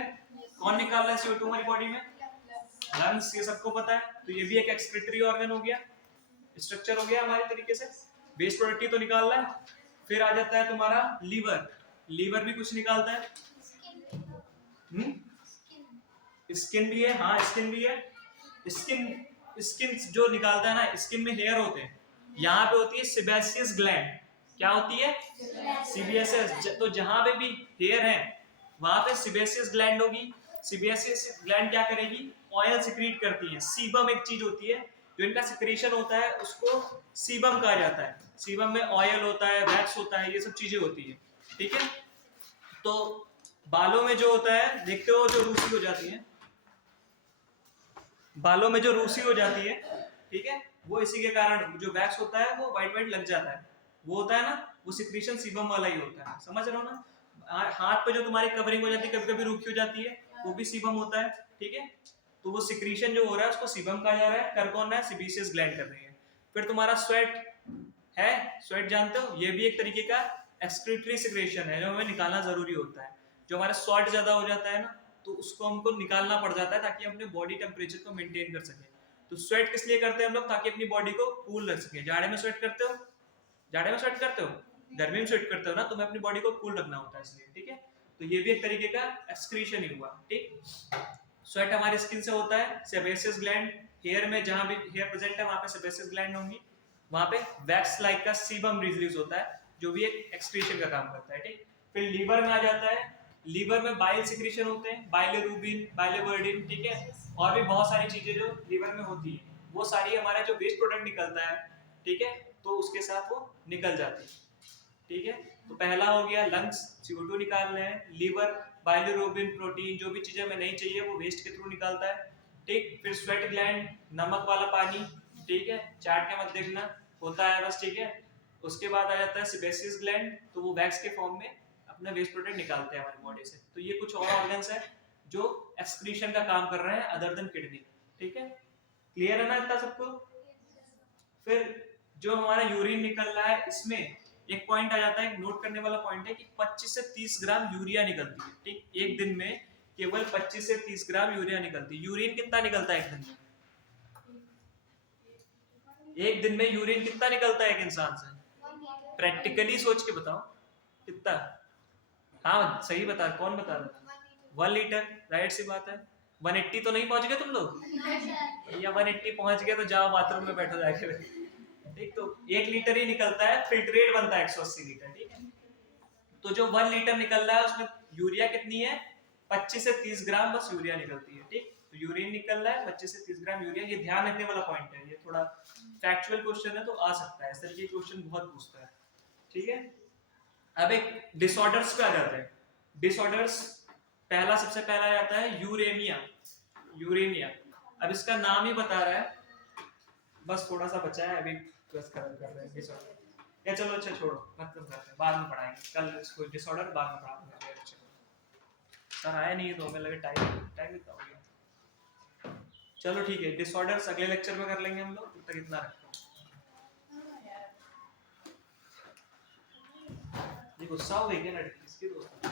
कौन निकाल रहा है CO2 हमारी बॉडी में, लंग्स, ये सबको पता है। तो ये भी एक एक्सक्रीटरी ऑर्गन हो गया, स्ट्रक्चर हो गया हमारे तरीके से, वेस्ट प्रोडक्ट ही तो निकाल रहा है। फिर आ जाता है तुम्हारा लीवर, लीवर भी कुछ निकालता है। स्किन भी है, हाँ स्किन भी है। स्किन जो निकालता है ना, स्किन में हेयर होते हैं, यहाँ पे होती है सेबेसियस ग्लैंड। क्या होती है, सीबीएसएस। तो जहां पे भी हेयर है वहां पे सेबेसियस ग्लैंड होगी। सेबेसियस ग्लैंड क्या करेगी, ऑयल सिक्रीट करती है। सीबम एक चीज होती है जो इनका सिक्रीशन होता है, उसको सीबम कहा जाता है। सीबम में ऑयल होता है, वैक्स होता है, ये सब चीजें होती है, ठीक है। तो बालों में जो होता है, देखते हो जो रूसी हो जाती है, बालों में जो रूसी हो जाती है, ठीक है, वो इसी के कारण जो वैक्स होता है वो वाइट वाइट लग जाता है, वो होता है ना, वो सिक्रीशन सीबम वाला ही होता है, समझ रहे हो ना। हाथ पे जो तुम्हारी कवरिंग हो जाती है, कभी कभी रूखी हो जाती है, वो भी सीबम होता है, ठीक है। तो वो सिक्रीशन जो हो रहा है उसको सीबम कहा जा रहा है। कर कौन रहा है, सेबेसियस ग्लैंड कर रही है। फिर तुम्हारा स्वेट है, स्वेट जानते हो, ये भी एक तरीके का एक्सक्रीटरी सिक्रेशन है जो हमें निकालना जरूरी होता है। जो हमारा स्वॉट ज्यादा हो जाता है ना, तो उसको हमको निकालना पड़ जाता है ताकि अपने बॉडी टेम्परेचर को मेंटेन कर सके। तो स्वेट किस लिए करते हैं हम लोग? ताकि अपनी बॉडी को कूल रख सके। जाड़े में स्वेट करते हो, जाड़े में स्वेट करते हो, गर्मी में स्वेट करते हो ना, तुम्हें अपनी बॉडी को कूल रखना होता है इसलिए, ठीक है। तो ये भी एक तरीके का एक्सक्रीशन ही हुआ, ठीक। स्वेट हमारी स्किन से होता है, सेबेसियस ग्लैंड, हेयर में जहां भी हेयर प्रेजेंट है वहां पे सेबेसियस ग्लैंड होंगी, वहां पे वैक्स लाइक का सीबम रिलीज होता है जो भी एक एक्सक्रीशन का काम करता है, ठीक। फिर लीवर में आ जाता है, लीवर में बाइल सिक्रीशन होते हैं, बाइलिरुबिन, बाइलिवर्डिन, ठीक है, और भी बहुत सारी चीजें जो लीवर में होती है, वो सारी हमारा जो वेस्ट प्रोडक्ट निकलता है, ठीक है, तो उसके साथ वो निकल जाती है, ठीक है। तो पहला हो गया लंग्स, CO2 निकालना है, लीवर बाइलिरुबिन, प्रोटीन, जो भी चीजें हमें नहीं चाहिए वो वेस्ट के थ्रू निकालता है, ठीक। फिर स्वेट ग्लैंड, नमक वाला पानी, ठीक है, चाट के मत देखना, होता है बस, ठीक है। उसके बाद आ जाता है सेबेसियस ग्लैंड, तो वो वैक्स के फॉर्म में अपना वेस्ट प्रोडक्ट निकालते हैं हमारी बॉडी से। तो ये कुछ और ऑर्गन्स है जो एक्सक्रीशन का काम कर रहे हैं अदर देन किडनी, ठीक है। क्लियर है ना इतना सबको? फिर जो हमारा यूरिन निकल रहा है, इसमें एक पॉइंट आ जाता है, एक नोट करने वाला पॉइंट है कि 25 से 30 ग्राम यूरिया निकलती है, ठीक। एक दिन में केवल 25 से 30 ग्राम यूरिया निकलती है। यूरिन कितना निकलता है एक दिन में? एक दिन में यूरिन कितना निकलता है एक इंसान से? प्रैक्टिकली सोच के बताओ कितना। हाँ सही बता, कौन बता रहा? 1 लीटर, राइट सी बात है। 180 तो नहीं पहुंच गए तुम लोग? या 180 पहुंच गए तो जाओ बाथरूम में बैठो जाके, ठीक। तो 1 लीटर ही निकलता है, फिल्ट्रेट बनता है 180 लीटर, ठीक है। तो जो 1 लीटर निकल रहा है उसमें यूरिया कितनी है? 25 से 30 ग्राम बस यूरिया निकलती है, ठीक। तो यूरिन निकल रहा है 25 से 30 ग्राम यूरिया, ये ध्यान रखने वाला पॉइंट है, ये थोड़ा फैक्चुअल क्वेश्चन है तो आ सकता है, इस तरह के क्वेश्चन बहुत पूछता है, ठीक है। अब एक डिसऑर्डर्स पे आ जाते हैं। डिसऑर्डर्स पहला, सबसे पहला आता है यूरेमिया। यूरेमिया, अब इसका नाम ही बता रहा है, बस थोड़ा सा बचा है अभी, बस खत्म कर रहे हैं डिसऑर्डर। या चलो अच्छा छोड़ो, खत्म करते हैं, बाद में पढ़ाएंगे, कल इसको डिसऑर्डर बाद में पढ़ाएंगे। सर आया नहीं तो हमें लगे टाइम कितना हो गया। चलो ठीक है, डिसऑर्डर्स अगले लेक्चर में कर लेंगे हम लोग, तब तक इतना रखते हैं। ये गुस्सा हो गई क्या लड़की? इसकी दोस्त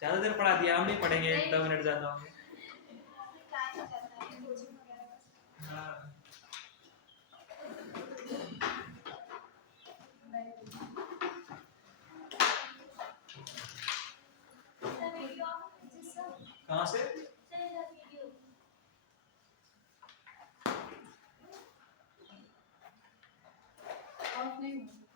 ज्यादा देर पढ़ा दिया, हम नहीं पढ़ेंगे, 1-2 मिनट ज्यादा होंगे। हाँ कहाँ से? ऑफ नहीं हुआ।